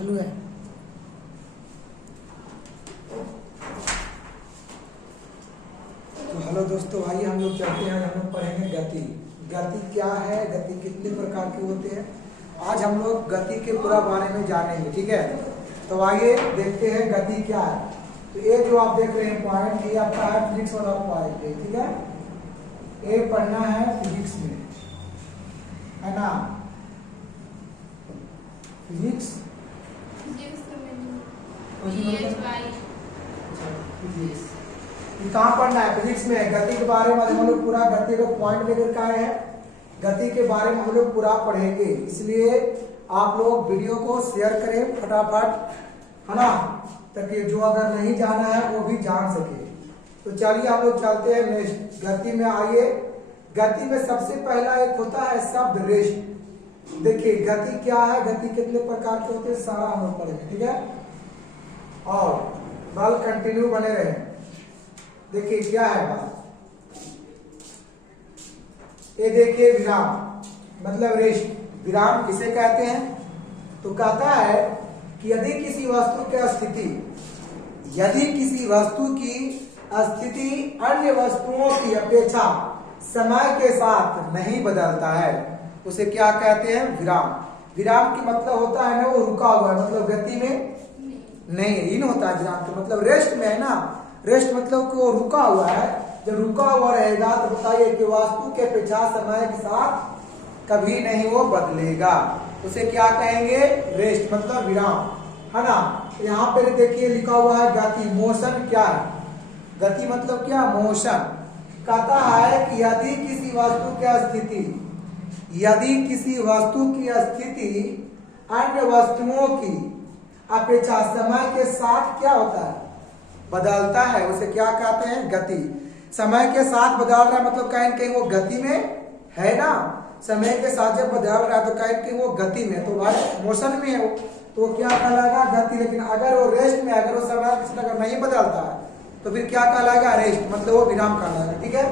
चालू है। तो हेलो दोस्तों, आइए हम लोग चलते हैं। हम लोग पढ़ेंगे गति। गति क्या है, गति कितने प्रकार के होते हैं, आज हम लोग गति के पूरा बारे में जानेंगे। ठीक है, तो आइए देखते हैं गति क्या है। तो ये जो आप देख रहे हैं पॉइंट, ये आपका है फिजिक्स वाला पॉइंट है। ठीक है, ये पढ़ना है फिजिक्स में, है ना। फिजिक्स कहाँ पढ़ना है, फिजिक्स में। गति के बारे में हम लोग पूरा गति का पॉइंट लेकर के आए हैं। गति के बारे में हम लोग पूरा पढ़ेंगे, इसलिए आप लोग वीडियो को शेयर करें फटाफट, है ना, ताकि जो अगर नहीं जाना है वो भी जान सके। तो चलिए हम लोग चलते हैं नेक्स्ट गति में। आइए, गति में सबसे पहला एक होता है शब्द रेस्ट। देखिए गति क्या है, गति कितने प्रकार के होते हैं, सारा हम लोग पढ़ेंगे। ठीक है, और बल कंटिन्यू बने रहे। देखिए क्या है बात, ये देखिए विराम मतलब रेस्ट। विराम किसे कहते हैं, तो कहता है कि यदि किसी वस्तु की स्थिति अन्य वस्तुओं की अपेक्षा समय के साथ नहीं बदलता है, उसे क्या कहते हैं, विराम। विराम की मतलब होता है ना वो रुका हुआ है, मतलब गति में नहीं इन होता है। विराम का मतलब रेस्ट में है ना, रेस्ट मतलब कि वो रुका हुआ है। जब रुका हुआ रहेगा तो बताइए कि वस्तु के अपेक्षा समय के साथ कभी नहीं वो बदलेगा, उसे क्या कहेंगे, रेस्ट मतलब विराम, है ना। यहाँ पे देखिए लिखा हुआ है गति, मोशन क्या है, गति मतलब क्या, मोशन। कहता है कि यदि किसी वस्तु की स्थिति अन्य वस्तुओं की अपेक्षा समय के साथ क्या होता है, बदलता है, उसे क्या कहते हैं, गति। समय के साथ बदल रहा है मतलब कहीं कहीं वो गति में है ना। समय के साथ जब बदल रहा है तो कहीं कहीं वो गति में, तो भाई मोशन में है वो, तो क्या कहलाएगा, गति। लेकिन अगर वो रेस्ट में, अगर वो समय के साथ अगर नहीं बदलता है तो फिर क्या कहलाएगा, रेस्ट, मतलब वो विराम कहलाएगा। ठीक है,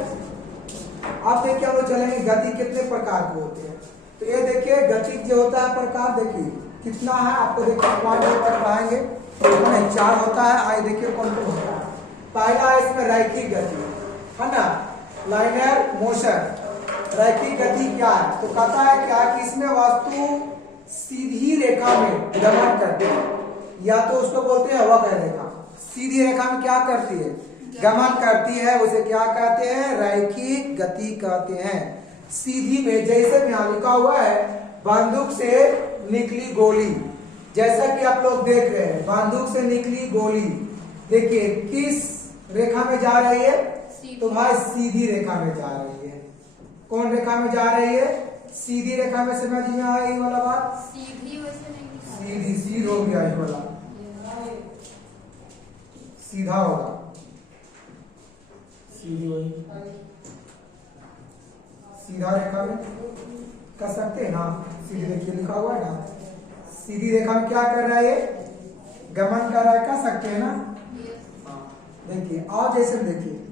आप देखिए हम लोग चलेंगे गति कितने प्रकार के होते हैं। तो ये देखिए गति जो होता है प्रकार, देखिए कितना है, आपको देखिए पॉइंट तक पाएंगे, 4 होता है। आइए देखिए कौन कौन होता है। पहला है इसमें रैखिक गति, है ना, लाइनर मोशन। रैखिक गति क्या है, तो कहता है क्या कि इसमें वस्तु सीधी रेखा में गमन करती है, या तो उसको बोलते हैं वक्र रेखा। सीधी रेखा में क्या करती है, गमन करती है, उसे क्या कहते हैं, रैखिक गति कहते हैं। सीधी में, जैसे यहाँ लिखा हुआ है बंदूक से निकली गोली, जैसा कि आप लोग देख रहे हैं बंदूक से निकली गोली, देखिए किस रेखा में जा रही है, तो भाई सीधी रेखा में जा रही है। कौन रेखा में जा रही है, सीधी रेखा में। समझ में आया ये वाला बात, सीधी वैसे नहीं, सीधी सीध हो गया ये वाला, सीधा होगा, सीधी वही सीधा रेखा में कर सकते हैं ना। सीधी देखिए लिखा हुआ है ना, सीधी रेखा में क्या कर रहा है, गमन कर रहा है, कर सकते हैं ना। देखिए और जैसे देखिए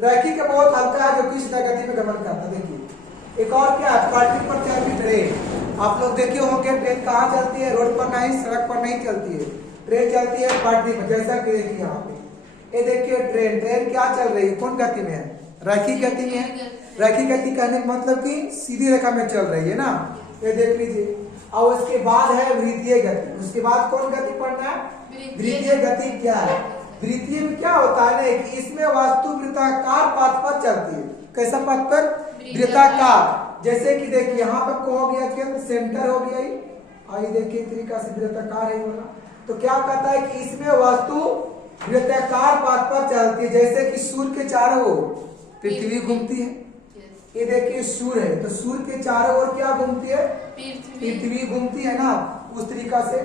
रैखिक का बहुत हल्का है, जो किस गति में गमन करता है। देखिए एक और क्या है, पटरी पर चलती ट्रेन। आप लोग देखिए होंगे ट्रेन कहाँ चलती है, रोड पर नहीं, सड़क पर नहीं चलती है, ट्रेन चलती है पटरी पर। जैसा कि देखिए यहाँ पे ये देखिए ट्रेन क्या चल रही है, कौन गति में है, रैखिक गति में है। रैखिक गति कहने का मतलब कि सीधी रेखा में चल रही है ना, ये देख लीजिए। और उसके बाद है वृत्तीय गति। उसके बाद कौन गति पढ़ना है, वृत्तीय गति क्या है। वृत्तीय में क्या होता है ना कि इसमें वस्तु वृत्ताकार पथ पर चलती है। कैसा पथ पर, वृत्ताकार। जैसे कि देखिए यहाँ पर को हो गया, केंद्र सेंटर हो गया, आइए देखिए तरीका से वृत्ताकार है बोला। तो क्या कहता है कि इसमें वस्तु वृत्ताकार पथ पर चलती है, जैसे कि सूर्य के चारों ओर पृथ्वी घूमती है। ये देखिए सूर्य है, तो सूर्य के चारों ओर क्या घूमती है, पृथ्वी घूमती है ना, उस तरीका से।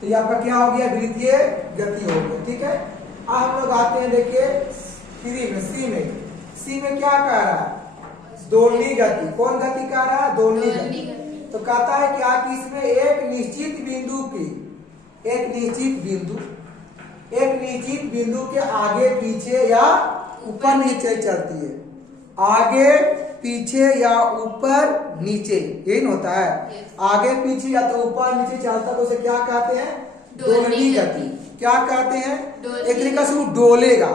तो यहाँ पर क्या हो गया, वृत्तीय गति हो गया। ठीक है, अब हम लोग आते हैं देखिए सी में क्या कह रहा है, दोलनी गति। कौन गति कह रहा है, दोलनी गति। तो कहता है क्या कि इसमें एक निश्चित बिंदु के आगे पीछे या ऊपर नीचे चलती है, आगे पीछे या ऊपर नीचे, यही न होता है। आगे पीछे या तो ऊपर नीचे चलता तो उसे क्या कहते हैं? डोलनी गति। क्या कहते हैं? एक तरीका से वो डोलेगा।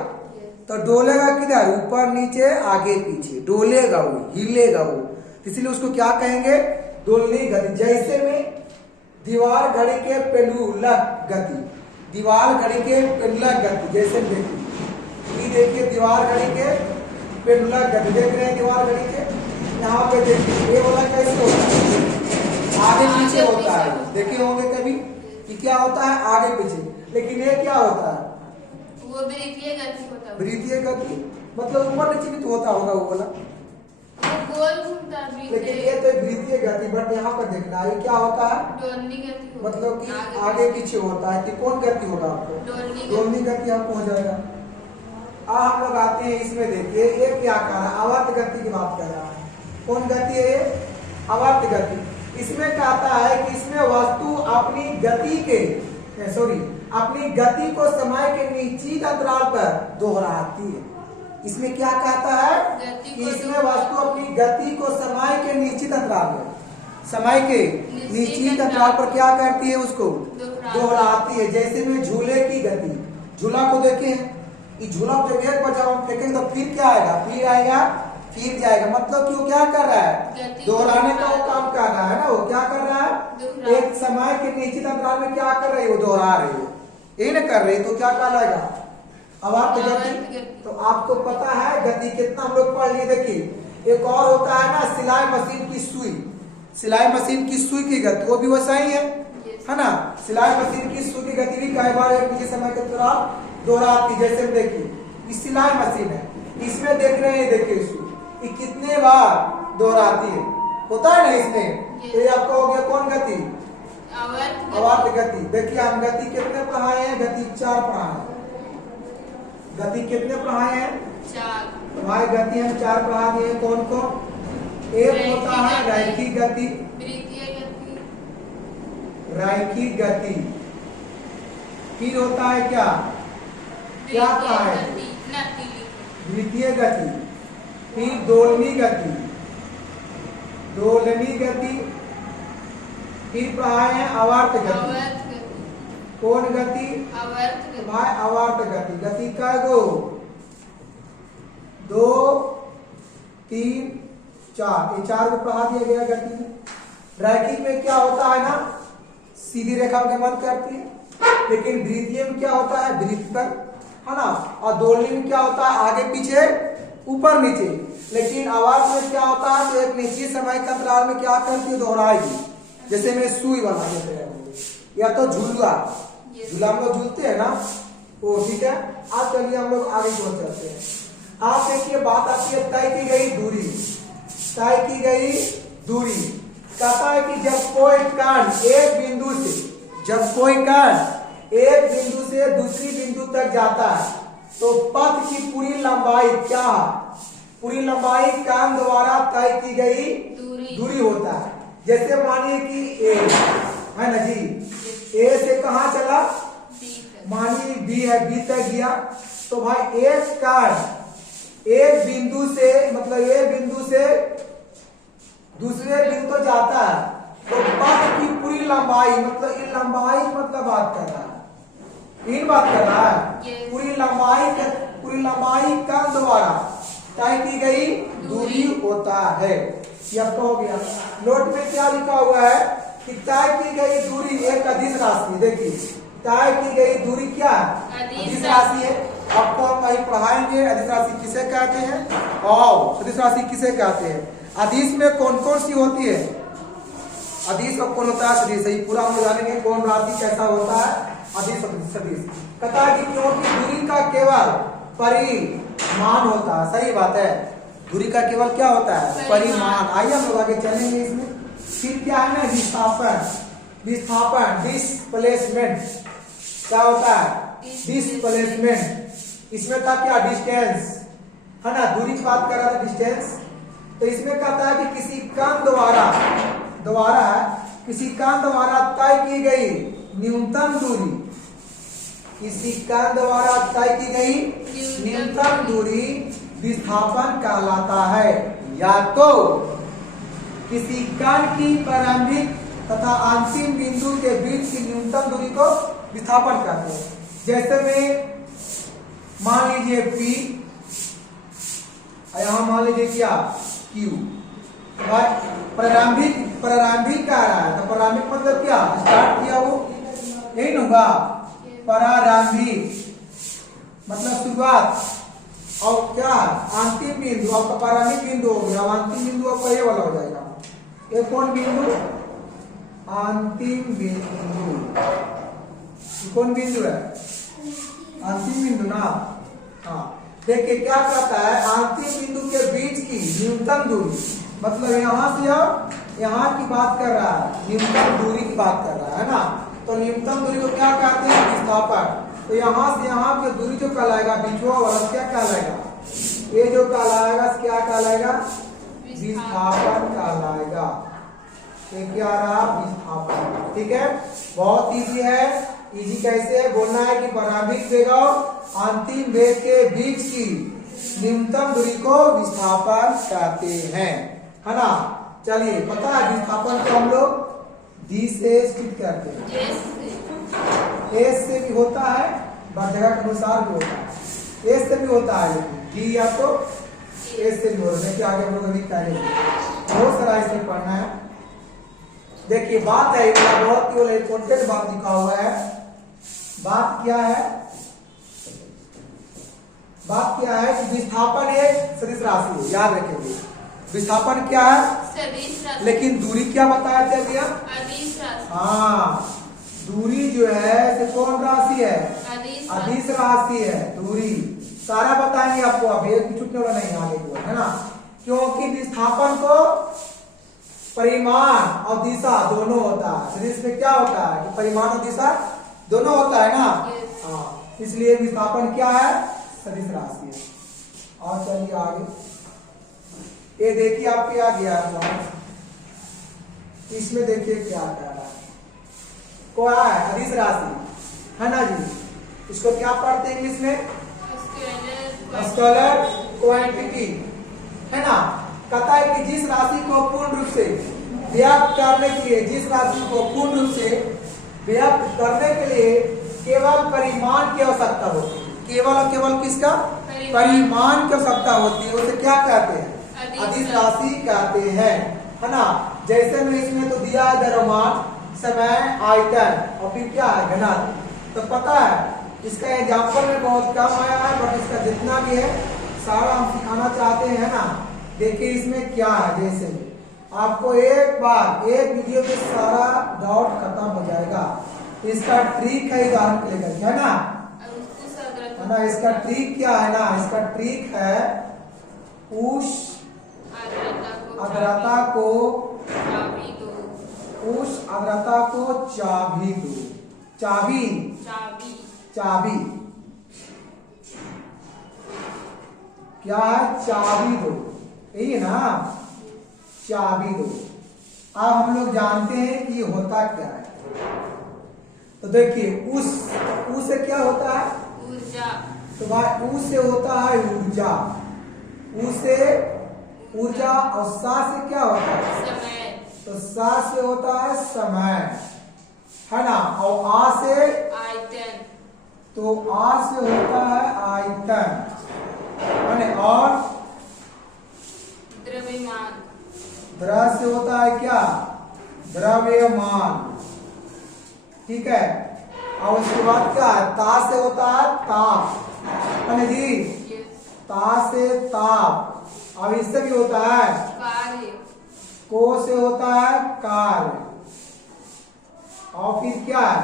तो डोलेगा किधर? ऊपर नीचे आगे पीछे डोलेगा, वो हिलेगा वो, इसलिए उसको क्या कहेंगे? डोलनी गति। जैसे में दीवार घड़ी के पेंडुलम गति, दीवार घड़ी के पेंडुलम गति। जैसे देखिए दीवार घड़ी के पेंडुलम गति, देख रहे हैं दीवार घड़ी के, यहाँ पे देखिए ये वाला कैसे होता है? आगे पीछे होता है। देखे होंगे कभी कि क्या होता है? आगे पीछे। लेकिन ये क्या होता है? वो वृत्तीय गति होता है। वृत्तीय गति मतलब ऊपर नीचे भी तो होता होगा वो वाला, वो गोल घूमता है। लेकिन ये तो वृत्तीय गति। बट यहाँ पर देखना ये क्या होता है? डोलनी गति होता है। मतलब कि आगे पीछे होता है। कि कौन गति होगा आपको? डोलनी गति आपको हो जाएगा। हम लोग आते हैं इसमें, देखिए ये क्या कर रहा है? आवर्त गति की बात कर रहा है। कौन गति है ये? आवर्त गति। इसमें कहता है कि इसमें वस्तु अपनी गति के अपनी गति को समय के निश्चित अंतराल पर दोहराती है। इसमें क्या कहता है कि इसमें वस्तु अपनी गति को समय के निश्चित अंतराल में, समय के निश्चित अंतराल पर क्या करती है? उसको दोहराती है। जैसे में झूले की गति, झूला को देखें, इस झूला को जब एक बार जब हम फेंकेंगे तो फिर क्या आएगा? फिर आएगा, फिर जाएगा। मतलब कि वो क्या कर रहा है? दोहराने का वो काम कर रहा है ना। वो क्या कर रहा है? एक समय के निश्चित अंतराल में क्या कर रही है? वो दोहरा रही है, यही ना कर रही। तो क्या कहलाएगा? आवर्त गति। तो आपको पता है गति कितना हम लोग पढ़ लिए। देखिए एक और होता है ना, सिलाई मशीन की सुई, सिलाई मशीन की सुई की गति, वो भी वैसा ही है ना। सिलाई मशीन की सुई की गति भी कई बार एक निश्चित समय के दौरान दोहराती। जैसे देखिए ये सिलाई मशीन है, इसमें देख रहे हैं, देखिए सुई ये कितने बार दोहराती है, होता है ना इसमें। ये आपका हो गया कौन गति? आवर्त गति। देखिए हम गति कितने पढ़ाए हैं? गति 4 पढ़ाए। गति कितने पढ़ाए हैं? 4। भाई गति हम 4 पढ़ा दिए। कौन कौन? एक होता है रैखिक गति, रैखिक गति। फिर होता है क्या? क्या कहा है? द्वितीय गति। फिर दोलनी गति, दोलनी गति। फिर पढ़ाए हैं आवर्त गति। कौन गति? भाई आवर्त गति। गति का गो 2 3 4, ये 4 को पढ़ा दिया गया गति में। रैखिक में क्या होता है ना, सीधी रेखा के मन करती है। लेकिन द्वितीय में क्या होता है? वृत्त पर, है ना। और दोलनी में क्या होता है? आगे पीछे ऊपर नीचे। लेकिन आवर्त में क्या होता है? तो एक निश्चित समय के अंतराल में क्या करती है? दोहराएगी। जैसे में सुई वाला देते हैं, या तो झूला, झूला हम लोग झूलते हैं ना वो, ठीक है। आज चलिए हम लोग आगे बढ़ चलते हैं। आप देखिए बात आती है तय की गई दूरी, तय की गई दूरी। कहता है कि जब कोई कण एक बिंदु से, जब कोई कण एक बिंदु से दूसरी बिंदु तक जाता है तो पथ की पूरी लंबाई क्या? पूरी लंबाई कण द्वारा तय की गई दूरी होता है। जैसे मानिए कि ए है ना जी, ए से कहां चला? मानिए बी है, बी तक गया। तो भाई एक कण एक बिंदु से, मतलब ए बिंदु से दूसरे बिंदु तो जाता है, तो पथ की पूरी लंबाई, मतलब इन लंबाई मतलब बात कर रहा है, इन बात कर रहा है। पूरी लंबाई कण द्वारा तय की गई दूरी होता है। यह तो हो गया। नोट में क्या लिखा हुआ है कि तय की गई दूरी एक अदिश राशि। देखिए तय की गई दूरी क्या है? अदिश राशि है। आपको हम कहीं पढ़ाएंगे अदिश राशि किसे कहते हैं और सदिश राशि किसे कहते हैं। अदिश में कौन कौन सी होती है? अदिश और कौन होता है? सदिश। यही पूरा हम जानेंगे कौन राशि कैसा होता है, अदिश और सदिश। कहता है कि क्योंकि दूरी का केवल परिमाण होता है। सही बात है, दूरी का केवल क्या होता है? परिमाण। आइए हम लोग आगे चलेंगे इसमें। फिर क्या है ना, विस्थापन, विस्थापन डिस्प्लेसमेंट क्या होता है? डिस्प्लेसमेंट। इसमें था क्या? डिस्टेंस, है ना, दूरी की बात कर रहा था, डिस्टेंस। तो इसमें कहता है कि किसी कण किसी कण द्वारा तय की गई न्यूनतम दूरी, किसी कण द्वारा तय की गई न्यूनतम दूरी विस्थापन कहलाता है। या तो किसी कण की प्रारंभिक तथा अंतिम बिंदु के बीच की न्यूनतम दूरी को विस्थापन कहते हैं। जैसे में मान लीजिए P, यहां मान लीजिए क्या Q, प्रारंभिक कह रहा है, तो प्रारंभिक मतलब क्या, स्टार्ट किया वो, यही ना होगा। प्रारंभिक मतलब शुरुआत, और क्या अंतिम बिंदु, आपका प्रारंभिक बिंदु हो गया, अंतिम बिंदु आपका ये वाला हो जाएगा। ये कौन बिंदु, अंतिम बिंदु, कौन बिंदु है, अंतिम बिंदु ना। हाँ देखिए क्या कहता है, अंतिम बिंदु के बीच की न्यूनतम दूरी, मतलब यहाँ से यहाँ की बात कर रहा है, न्यूनतम दूरी की बात कर रहा है ना। तो न्यूनतम दूरी को क्या कहते हैं, विस्थापन। तो यहाँ से यहाँ की दूरी जो कहलाएगा, बीचवा वाला क्या कहलाएगा, ये जो कहलाएगा क्या कहलाएगा, विस्थापन कहलाएगा। ये क्या रहा, विस्थापन। ठीक है, बहुत इजी है। इजी कैसे है, बोलना है कि प्रारंभिक वेग और अंतिम वेग के बीच की न्यूनतम दूरी को विस्थापन कहते हैं, है ना। चलिए, पता है विस्थापन को हम लोग डी से स्थित करते हैं, एस से भी होता है, जगह के अनुसार भी होता है, एस से भी होता है, लेकिन डी या तो एस से भी होता है। आगे हम लोग अभी करेंगे, बहुत सारा इसे पढ़ना है। देखिए बात है, बहुत ही इंपॉर्टेंट बात लिखा हुआ है। बात क्या है, बात क्या है कि विस्थापन एक सदिश राशि है, याद रखेंगे। विस्थापन क्या है, सदिश राशि, लेकिन दूरी क्या बताया था भैया, अदिश राशि। हाँ, दूरी जो है से कौन राशि है, अदिश राशि है। दूरी सारा बताएंगे आपको, अब एक भी छूटने वाला नहीं आगे को, है ना। क्योंकि विस्थापन को परिमाण और दिशा दोनों होता है। सदिश में क्या होता है कि परिमाण और दिशा दोनों होता है ना। हाँ, इसलिए विस्थापन क्या है, सदिश राशि है। और चलिए आगे, ये देखिए आपके आ गया, इसमें देखिए क्या कह रहा है, क्या है, अदिश राशि है ना जी। इसको क्या पढ़ते हैं इंग्लिश में, स्केलर क्वांटिटी, है ना। कहता है कि जिस राशि को पूर्ण रूप से व्याप्त करने के लिए, जिस राशि को पूर्ण रूप से व्याप्त करने के लिए केवल परिमाण की आवश्यकता होती है, केवल और केवल किसका, परिमाण की आवश्यकता होती है, उसे क्या कहते हैं, अदिश राशि कहते हैं, है ना। जैसे में इसमें तो दिया है द्रव्यमान, समय, आयतन और फिर क्या है, घनत्व। तो पता है इसका एग्जाम्पल में बहुत कम आया है, बट इसका जितना भी है सारा हम सिखाना चाहते हैं ना। देखिए इसमें क्या है, जैसे आपको एक बार एक वीडियो में सारा डाउट खत्म हो जाएगा। इसका ट्रिक है, उदाहरण के लेकर, है ना, है ना। इसका ट्रिक क्या है ना, इसका ट्रिक है उष्ण आर्द्रता को चाबी दो, उष्ण आर्द्रता को चाबी दो, चाबी चाबी चाबी क्या है, चाबी दो, यही है ना, चाबी दो। अब हम लोग जानते हैं कि ये होता क्या है। तो देखिए उस से क्या होता है, ऊर्जा। तो भाई उस से होता है ऊर्जा, उस से ऊर्जा, और सा से क्या होता है, समय। तो सा से होता है समय, है ना। और आ से आयतन, तो आ से होता है आयतन, है ना। और द्रव्यमान, द्रव से होता है क्या, द्रव्यमान, ठीक है। और उसके बाद क्या है, ता से होता है ताप, है ना जी, ता से ताप। अब इससे भी होता है कार्य, को से होता है कार्य, और फिर क्या है,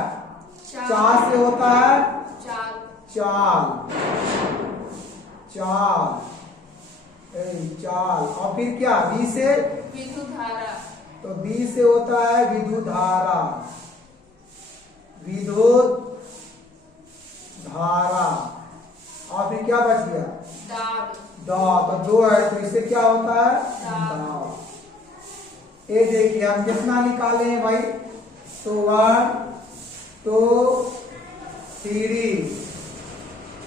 चा से होता है चाल, चाल, चाल, चाल। और फिर क्या, बी से विद्युत धारा, तो बी से होता है विद्युत धारा, विद्युत धारा। और फिर क्या बच गया, दाब, दाब, तो दो है, तो इससे क्या होता है, दाब। दाब। ये देखिए हम कितना निकाले हैं भाई, तो 1 2 3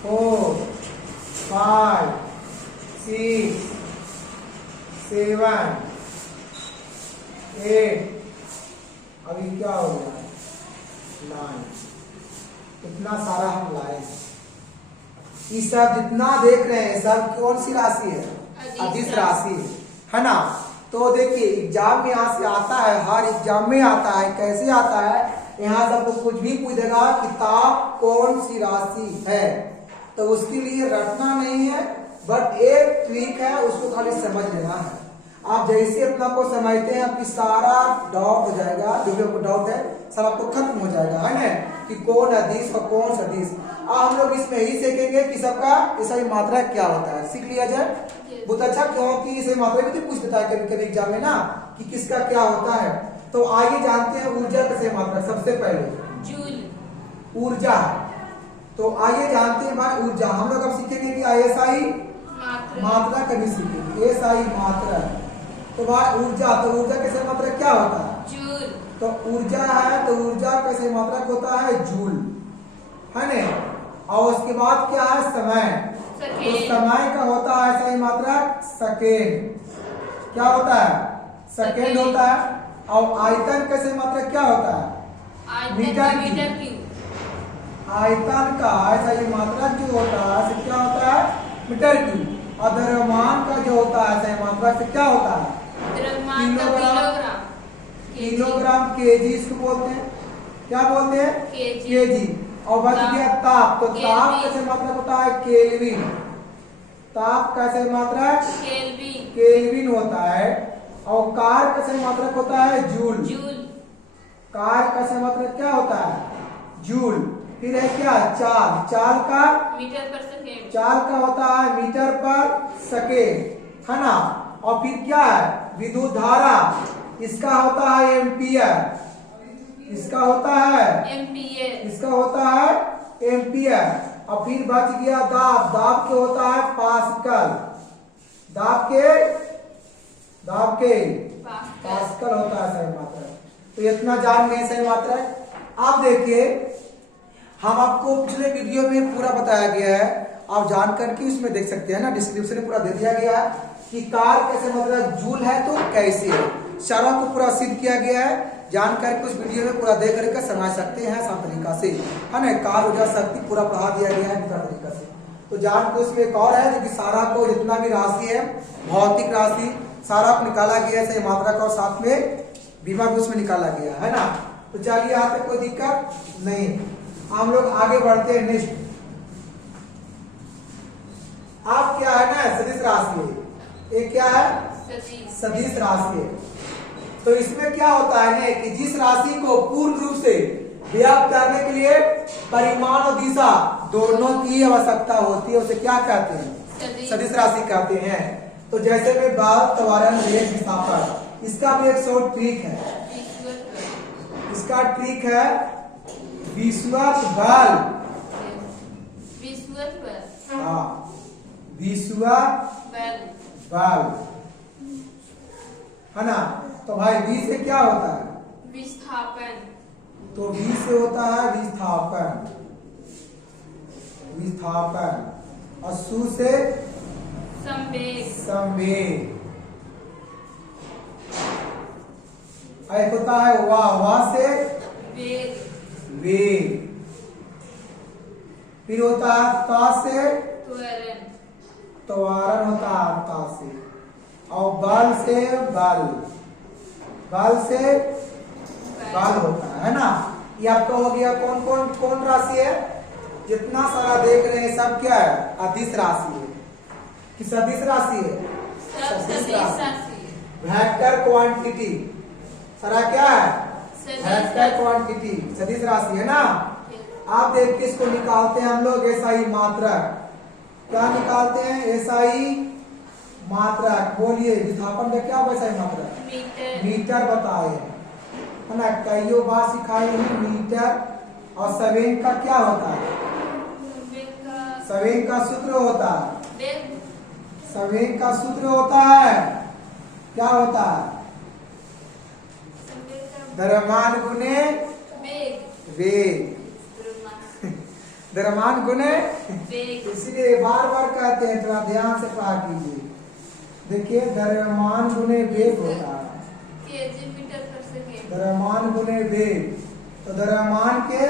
4 5 6 7 7 8 अभी क्या हो गया 9। इतना सारा हम लाए। ये सब जितना देख रहे हैं सब कौन सी राशि है? अदिश राशि है ना। तो देखिए एग्जाम में यहाँ से आता है, हर एग्जाम में आता है। कैसे आता है? यहाँ सबको कुछ भी पूछ देगा किताब कौन सी राशि है, तो उसके लिए रटना नहीं है, बट एक ट्रिक है, उसको खाली समझ लेना है। आप जैसे अपना को समझते हैं आपकी सारा डाउट हो जाएगा, जो भी आपको डाउट है सब आपको खत्म हो जाएगा, है ना, कि कौन अदिश और कौन सदिश। हम लोग इसमें ही सीखेंगे कि सबका ऐसा ही मात्रा क्या होता है, सीख लिया जाए बहुत अच्छा, क्योंकि इसे मात्रा भी तो पूछ देता है कभी कभी एग्जाम में ना कि किसका क्या होता है। तो आइए जानते हैं ऊर्जा कैसे मात्रा। सबसे पहले जूल ऊर्जा, तो आइए जानते हैं भाई ऊर्जा। हम लोग अब सीखेंगे कि एसआई मात्रा कभी सीखेंगे, एसआई मात्रा। तो भाई ऊर्जा, तो ऊर्जा कैसे मात्रा क्या होता है? जूल। तो ऊर्जा है, तो ऊर्जा कैसे मात्रक होता है? जूल, है ना। और उसके बाद क्या है? समय। तो समय का होता है सही मात्रक सेकेंड। क्या होता है? सेकेंड होता है। और आयतन कैसे मात्रक क्या होता है? Metre cube. आयतन का ऐसा ही मात्रक जो होता है क्या होता है? Metre cube. और द्रव्यमान का जो होता है सही मात्रक से क्या होता है? किलोग्राम। किलोग्राम केजी इसको बोलते हैं, क्या बोलते हैं? केजी। और बच गया ताप, तो ताप कैसे मात्रक होता है? केल्विन। ताप कैसे मात्रक? केल्विन होता है। और कार कैसे मात्रक होता है? जूल। कार कैसे मात्रक क्या होता है? जूल। फिर है क्या? चाल। चाल का मीटर पर सेकेंड। चाल का होता है मीटर पर सेकेंड, है ना। और फिर क्या है? विद्युत धारा, इसका होता है एम्पियर। इसका होता है एम्पियर। इसका होता है एम्पियर। और फिर बच गया दाब। दाब के होता है पास्कल। दाब के पास्कल होता है सही मात्रा। तो इतना जान गए सही मात्रा। आप देखिए हम आपको पिछले वीडियो में पूरा बताया गया है, आप जान करके उसमें देख सकते हैं ना, डिस्क्रिप्शन में पूरा दे दिया गया है कि कार कैसे मतलब जूल है तो कैसे है, सारा को पूरा सिद्ध किया गया है। जान करके उस वीडियो में पूरा देख करके समझ सकते हैं सब तरीका से, है ना। कार ऊर्जा शक्ति पूरा पढ़ा दिया गया है पूरा तरीका से। तो जान को उसमें एक और है जो कि सारा को जितना भी राशि है भौतिक राशि सारा को निकाला गया है सही मात्रा का, और साथ में बीमा भी उसमें निकाला गया है ना। तो चलिए यहाँ पे कोई दिक्कत नहीं, हम लोग आगे बढ़ते हैं। नेक्स्ट आप क्या है ना सदिश राशि है, ये क्या है? सदिश राशि है। तो इसमें क्या होता है ना कि जिस राशि को पूर्ण रूप से व्याप्त करने के लिए परिमाण और दिशा दोनों की आवश्यकता होती है उसे क्या कहते हैं? सदिश राशि कहते हैं। तो जैसे में बल, त्वरण, वेग, विस्थापन, इसका भी एक शॉर्ट ट्रिक है। इसका ट्रिक है विषुवत बल। हाँ, विषुवत बल, है ना। तो भाई वी से क्या होता है? विस्थापन। तो वी से होता है विस्थापन। विस्थापन। और सु से संवेग। संवेग। एक होता है वाह से वेग। वेग। फिर होता है ता से त्वरण। त्वरण होता है ता से। और बल से बल। बल से बल होता है ना। ये आपका हो गया कौन कौन कौन राशि है? जितना सारा देख रहे हैं सब क्या है? अदिश राशि है कि सदिश राशि है? सदिश राशि। वेक्टर क्वांटिटी सारा क्या है? वेक्टर क्वांटिटी सदिश राशि है ना। आप देखिए इसको निकालते हैं हम लोग एसआई मात्रक। क्या निकालते हैं? एसआई मात्रक। बोलिए विस्थापन का क्या होगा एसआई मात्रक? मीटर बताए है ना, कईयों बार सिखाए हैं मीटर। और संवेग का क्या होता है? संवेग का सूत्र होता है, संवेग का सूत्र होता है क्या होता है? द्रव्यमान गुने वेग। द्रव्यमान गुने वेग। इसलिए बार बार कहते हैं, थोड़ा ध्यान से पढ़ा कीजिए। देखिए द्रव्यमान गुने वेग होता है, केजी मीटर पर सेकेंड। द्रव्यमान गुने वेग, तो द्रव्यमान के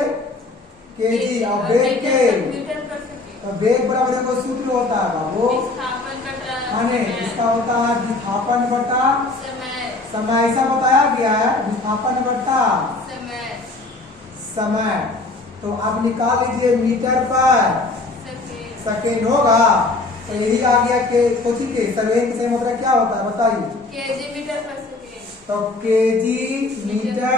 केजी और वेग के, मीटर पर सेकेंड। तो वेग बराबर देखो सूत्र होता है बाबू, विस्थापन बटा माने समय। इसका होता है विस्थापन बटा समय। समय, ऐसा बताया गया है विस्थापन बटा समय। समय। तो आप निकाल लीजिए मीटर पर सेकेंड। सेकेंड होगा, तो यही आ गया के कोची के सर्वेन के सही मतलब क्या होता है बताइए। केजी मीटर पर सेकेंड। तो केजी मीटर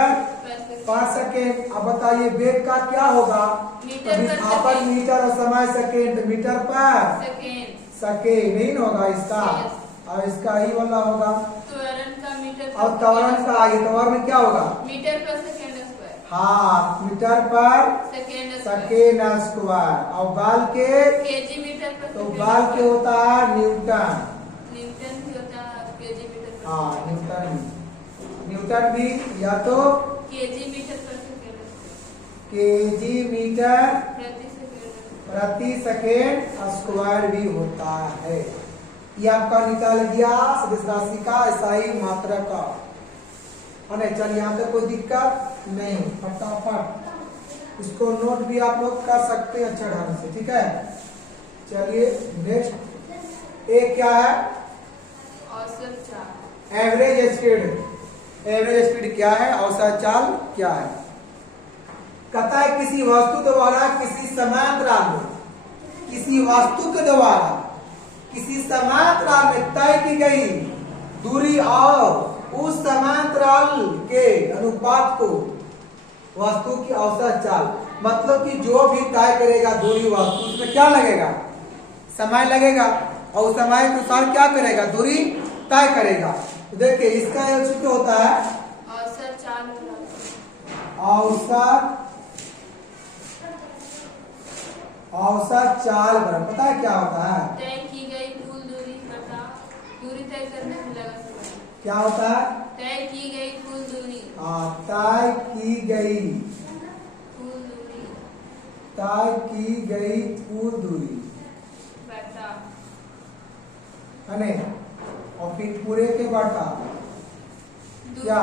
पर सेकेंड। अब बताइए वेग का क्या होगा, मीटर तो पर विस्थापन सेकेंड। मीटर और समय सेकेंड, तो मीटर पर सेकेंड। सेकेंड नहीं ना होगा इसका, Yes. और इसका ही वाला होगा। त्वरण का मीटर पर और त्वरण का आगे त्वरण में क्या होगा, मीटर पर सेकेंड स्क्वायर। हाँ मीटर पर सेकेंड सेकेंड स्क्वायर। और बाल के, केजी मीटर पर तो सेकेंड बाल के स्क्वायर। होता है न्यूटन, न्यूटन भी होता है केजी मीटर पर हाँ सेकेंड। न्यूटन भी या तो केजी मीटर पर सेकेंड केजी मीटर प्रति सेकेंड। प्रति सेकेंड स्क्वायर भी होता है। ये आपका निकल गया सदिश राशि का SI मात्रा का, है ना। चल यहाँ तक कोई दिक्कत नहीं, फटाफट इसको नोट भी आप लोग कर सकते हैं अच्छा ढंग से, ठीक है। चलिए नेक्स्ट एक क्या है, औसत चाल। Average speed. एवरेज स्पीड क्या है, औसत चाल क्या है। कहता है किसी वस्तु द्वारा किसी समांतराल में, किसी वस्तु के द्वारा किसी समांतराल में तय की गई दूरी और उस समांतराल के अनुपात को वस्तु की औसत चाल, मतलब कि जो भी तय करेगा दूरी वस्तु, उसमें क्या लगेगा, समय लगेगा, और समय के अनुसार क्या करेगा, दूरी तय करेगा। तो देखिए इसका एक सूत्र होता है औसत चाल औसत चाल बराबर, पता है क्या होता है, तय की गई कुल दूरी बटा दूरी तय करने में लगा समय। क्या होता है, तय की गई कुल दूरी तय की गई, कुल दूरी तय की गई कुल दूरी, बटा है ना, और फिर पूरे के बटा क्या,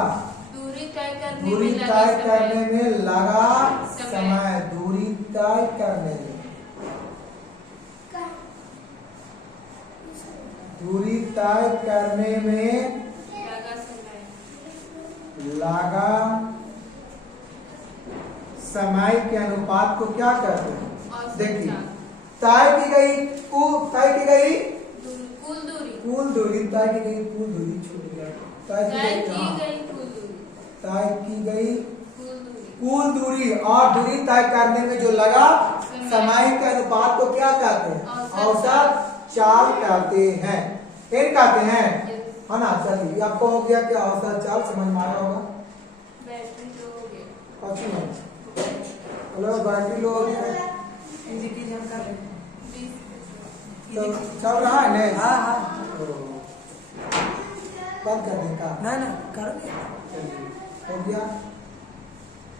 दूरी तय करने दूरी में लगा तय समय। करने में लगा समय। समय, दूरी तय करने में, दूरी तय करने में लगा समय। लगा समय के अनुपात को क्या कहते हैं, औसत देखिए चाल। तय की गई तय की गई कुल दूरी कुल दूरी, तय की गई कुल दूरी, छूट गया, तय तय की की गई, गई कुल दूरी तय की गई कुल दूरी कुल दूरी और दूरी तय करने में जो लगा समय। समय के अनुपात को क्या कहते हैं, औसत औसत चाल कहते हैं, एक कहते हैं, Yes. है ना। चलिए आपको हो गया कि औसत चाल समझ में आया होगा। बैटरी लो हो गया। कौन में हेलो बैटरी लो हो गया, तो चल रहा है नहीं, हाँ हाँ तो बंद करने का, ना ना करो चलिए हो गया।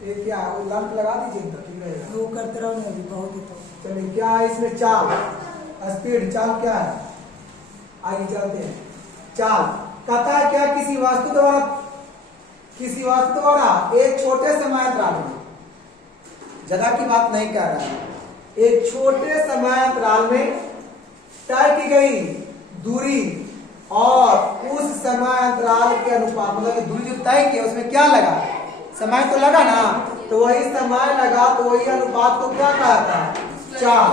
एक क्या वो लंप लगा दीजिए तो ठीक रहेगा। वो करते रहो ना, अभी बहुत ही तो चलिए क्या है इसमें, चाल स्पीड, चाल क्या है, आगे चलते हैं। चाल कहता है क्या, किसी वस्तु द्वारा एक छोटे समांतराल में, जगह की बात नहीं कर रहा है, एक छोटे समांतराल में तय की गई दूरी और उस समांतराल के अनुपात, मतलब कि दूरी जो तय की है उसमें क्या लगा, समय तो लगा ना, तो वही समय लगा, तो वही अनुपात को क्या कहता है, चाल।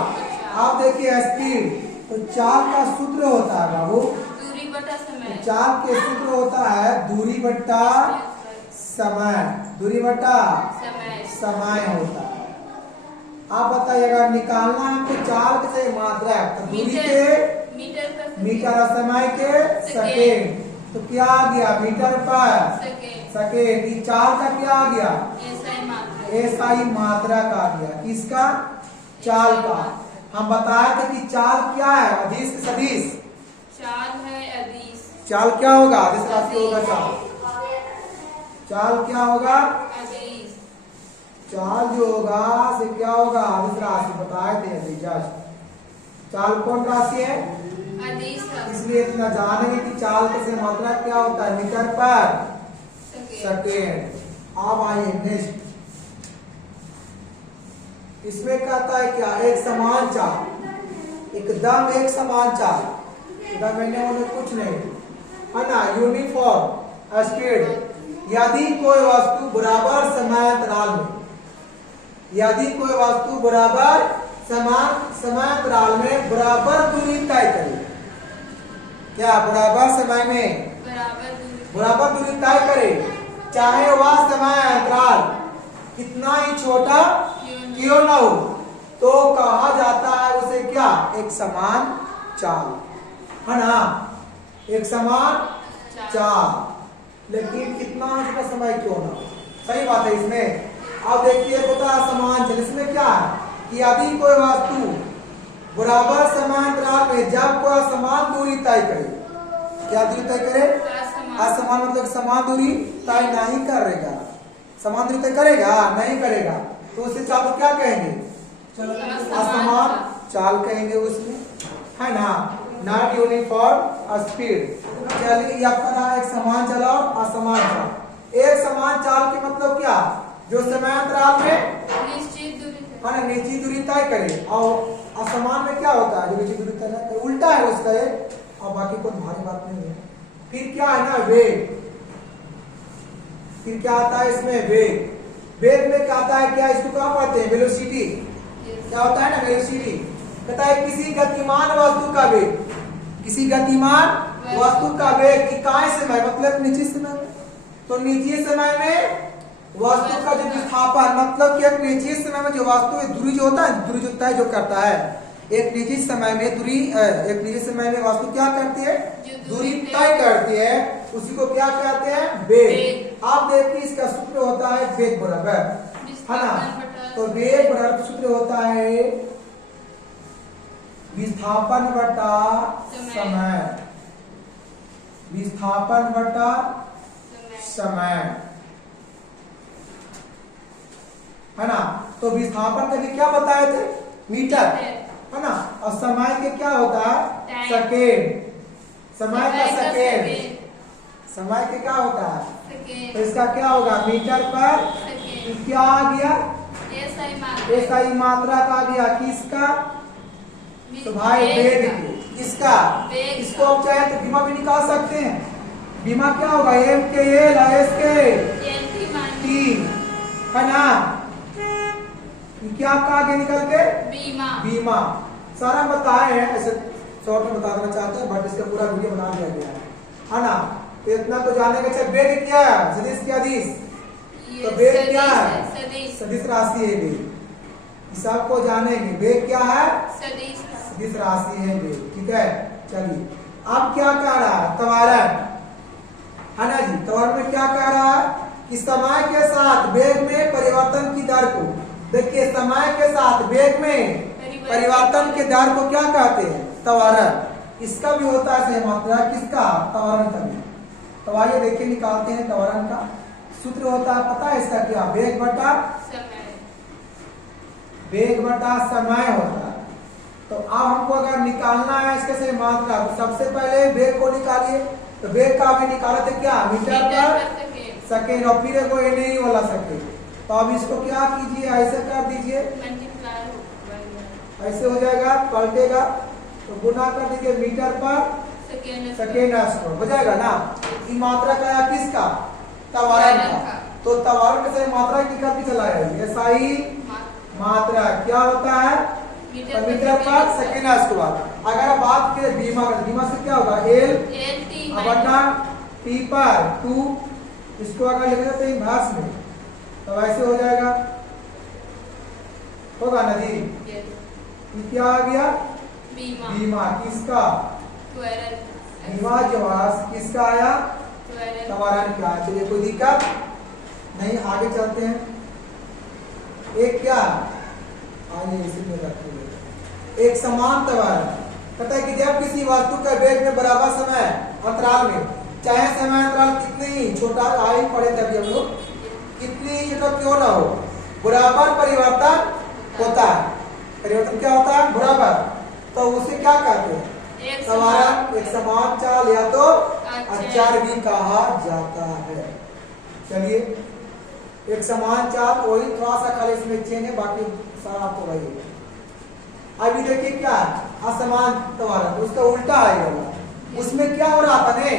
आप देखिए स्पीड, तो चाल का सूत्र होता है बाबू, दूरी बटा समय। चाल के सूत्र होता है दूरी बट्टा समय, दूरी बट्टा समय। समय होता है। आप बताइए अगर निकालना है आपको चाल के सही मात्रा है, तो दूरी के मीटर पर मीटर और समय के सेकेंड, तो क्या आ गया मीटर पर सेकेंड। सेकेंड, की चाल का क्या आ गया, SI मात्रा। SI मात्रा का आ गया, किसका, चाल का। हम बताए थे कि चाल क्या है, अदिश की सदिश, चाल है अदिश। चाल क्या होगा, अदिश राशि होगा चाल, चाल क्या होगा, अदिश। चाल जो होगा से क्या होगा, अदिश राशि बताए थे अभी जस्ट। चाल कौन राशि है, अदिश इसलिए इतना जानेंगे कि चाल के से मात्रा क्या होता है मीटर पर सेकेंड। अब आइए नेक्स्ट, इसमें कहता है क्या, एक समान चाल, एकदम एक समान चाल, एकदम मैंने उन्हें कुछ नहीं है ना, यूनिफॉर्म स्पीड। यदि कोई वस्तु बराबर समांतराल में, यदि कोई वस्तु बराबर समांतराल में बराबर दूरी तय करे, क्या बराबर समय में बराबर दूरी तय करे, चाहे वह समांतराल कितना ही छोटा क्यों न हो, तो कहा जाता है उसे क्या, एक समान चाल, है ना, एक समान चाल। लेकिन कितना छोटा समय क्यों ना हो, सही बात है इसमें। अब देखिए होता है समान चाल, इसमें क्या है कि यदि कोई वस्तु बराबर समांतराल में जब कोई समान दूरी तय करे, क्या दूरी तय करे, असमान मतलब समान दूरी तय नहीं करेगा, समान दूरी तय करेगा नहीं करेगा, तो उसे चाल को क्या कहेंगे, असमान चाल कहेंगे उसमें, है ना, नॉट यूनिफॉर्म स्पीड। चलिए आपका एक समान चाल और असमान चाल। एक समान चाल के मतलब क्या, जो समांतराल में निश्चित दूरी है ना निश्चित दूरी तय करे, और असमान में क्या होता है जो निश्चित दूरी तय नहीं करे, उल्टा है उसका ये, और बाकी कोई भारी बात नहीं है। फिर क्या है ना वेग, फिर क्या आता है इसमें वेग, वेग में क्या आता है, क्या इसको क्या पढ़ते हैं, वेलोसिटी, क्या होता है ना वेलोसिटी, कहता है किसी गतिमान वस्तु का वेग, किसी गतिमान वस्तु का वेग इकाई समय मतलब निश्चित समय में, तो निश्चित समय में वस्तु का जो विस्थापन मतलब कि एक निश्चित समय में जो वस्तु दूरी जो होता है, दूरी जो तय जो करता है, एक निश्चित समय में दूरी, एक निश्चित समय में वस्तु क्या करती है, दूरी तय करती है, उसी को क्या कहते हैं, वेग। आप देखिए इसका सूत्र होता है वेग बराबर, है ना, तो वेग बराबर सूत्र होता है विस्थापन बटा समय, विस्थापन बटा समय, है ना। तो विस्थापन का भी क्या बताए थे, मीटर, है ना, और समय के क्या होता है, सेकेंड, समय का सेकेंड, समय के क्या होता है, तो इसका क्या होगा, मीटर पर क्या आ गया, एसआई मात्रा का आ गया, किसका, तो भाई वेग की, किसका, इसको आप चाहे तो बीमा भी निकाल सकते हैं, बीमा क्या होगा, एम के एल एस के टी, है ना, क्या आपका आगे निकल के बीमा, बीमा सारा बताए हैं, ऐसे शॉर्ट में बता देना चाहते हैं, बट इसका पूरा वीडियो बना दिया गया है ना। तो इतना तो जानने के, वेग क्या है, सदिश क्या दिश, तो वेग क्या है, सदिश राशि है वेग, सब को जानेंगे, वेग क्या है, सदिश राशि है वेग, ठीक है। चलिए अब क्या कह रहा है, त्वरण, है ना जी, त्वरण में क्या कह रहा है कि समय के साथ वेग में परिवर्तन की दर को, देखिए समय के साथ वेग में परिवर्तन के दर को क्या कहते हैं, त्वरण। इसका भी होता है सही मात्रा, किसका, त्वरण का भी। तो आइए देखिए निकालते हैं त्वरण का सूत्र होता है, पता है इसका क्या, वेग बटा समय, वेग बटा समय होता है। तो अब हमको अगर निकालना है इसके सही मात्रा, तो सबसे पहले वेग को निकालिए, तो वेग का अभी निकाला थे क्या, मीटर पर सेकेंड, और फिर को ये नहीं वाला सेकेंड, तो अब इसको क्या कीजिए, ऐसे कर दीजिए, ऐसे हो जाएगा, पलटेगा, तो गुना कर दीजिए मीटर पर सेकेंड हो जाएगा ना। ये मात्रा का या किसका, त्वरण का, तो त्वरण से मात्रा निकल के चला है, ऐसा ही मात्रा क्या होता है, मीटर पर सेकेंड स्क्वायर। अगर बात करें बीमा, बीमा से क्या होगा, एल बटा टी पर 2, इसको अगर लिख देते हैं इनवर्स में, तो ऐसे हो जाएगा, होगा ना जी, क्या आ गया, बीमा, किसका, बीमा जो किसका आया, त्वरण का। चलिए कोई दिक्कत नहीं, आगे चलते हैं। एक क्या, आइए इसी में रखिए, एक समान त्वरण, कहता है कि जब किसी वस्तु का वेग में बराबर समय अंतराल में, चाहे समय अंतराल कितने ही छोटा आए पड़े तभी हम लोग, कितनी ही छोटा क्यों ना हो, बराबर परिवर्तन होता है, परिवर्तन क्या होता है, बराबर, तो उसे क्या कहते हैं, एक त्वरण एक समान चाल या तो अचर अचर भी कहा जाता है। चलिए एक समान चाल, वही थोड़ा सा खाली इसमें चेंज है, बाकी सारा तो वही है। अभी देखिए क्या है, असमान त्वरण, उसका उल्टा है ये वाला। उसमें क्या हो रहा था ने,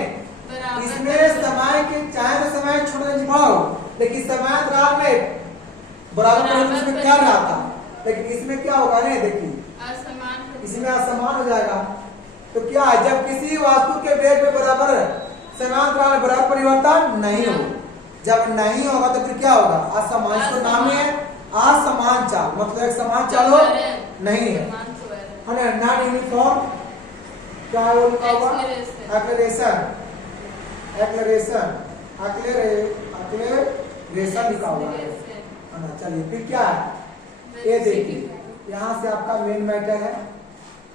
बराबर इसमें समय के चाहे तो समय छोटा जिमाओ, लेकिन समय अंतराल में बराबर बराबर इसमें क्या रहा था, लेकिन इसमें क्या होगा ने, देखिए असमान इसमें असमान हो जाएगा। तो क्या है, जब किसी वस्तु के वेग में बराबर समांतराल में बराबर परिवर्तन नहीं हो, जब नहीं होगा तो फिर क्या होगा, असमान। इसको नाम ही है असमान चाल, मतलब एक समान चाल हो नहीं है, नॉन यूनिफॉर्म। क्या है वो लिखा हुआ, एक्लेरेशन, एक्लेरेशन, एक्लेरेशन लिखा हुआ है ना। चलिए फिर क्या है, ये देखिए यहाँ से आपका मेन मैटर है,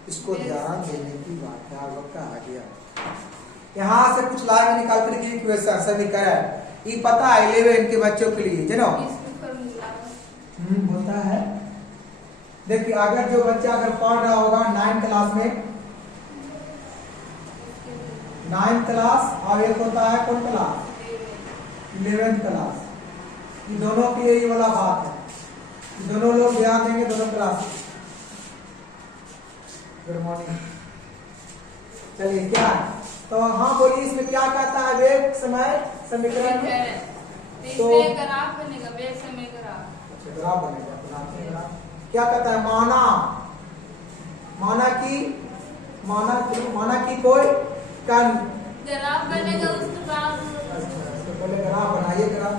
इसको ध्यान देने की बात है। आपका आ गया यहाँ से कुछ लाइन निकाल कर के इक्वेशन समीकरण, ये पता है 11 के बच्चों के लिए जानो होता है। देखिए अगर जो बच्चा अगर पढ़ रहा होगा 9 क्लास में, 9 क्लास और एक होता है कौन क्लास, 11 क्लास, ये दोनों के लिए ये वाला बात है, दोनों लोग ध्यान देंगे, दोनों क्लास। Good morning. चलिए क्या है, तो हाँ बोलिए इसमें क्या कहता है, वेग समय समीकरण में तो ग्राफ बनेगा, वेग समय ग्राफ। अच्छा ग्राफ बनेगा, बनाते हैं ग्राफ। क्या कहता है, माना, माना की कोई कण, ग्राफ बनेगा उसके बाद। अच्छा इसको पहले ग्राफ बनाइए, ग्राफ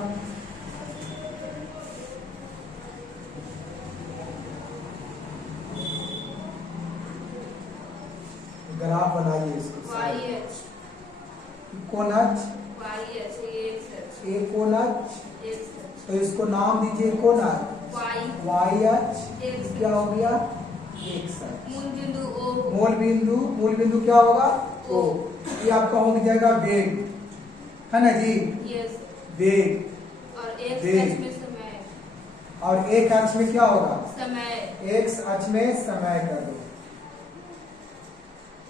ग्राफ बनाइए इसको, YH कोण h, YH ए कोण h, तो इसको नाम दीजिए कोण h, YH क्या हो गया, x h। मूल बिंदु क्या होगा, O, ये आपका हो जाएगा वेग, है ना जी, वेग, और एक अक्ष में समय, और एक अक्ष में क्या होगा, समय, x अक्ष में समय कर दो।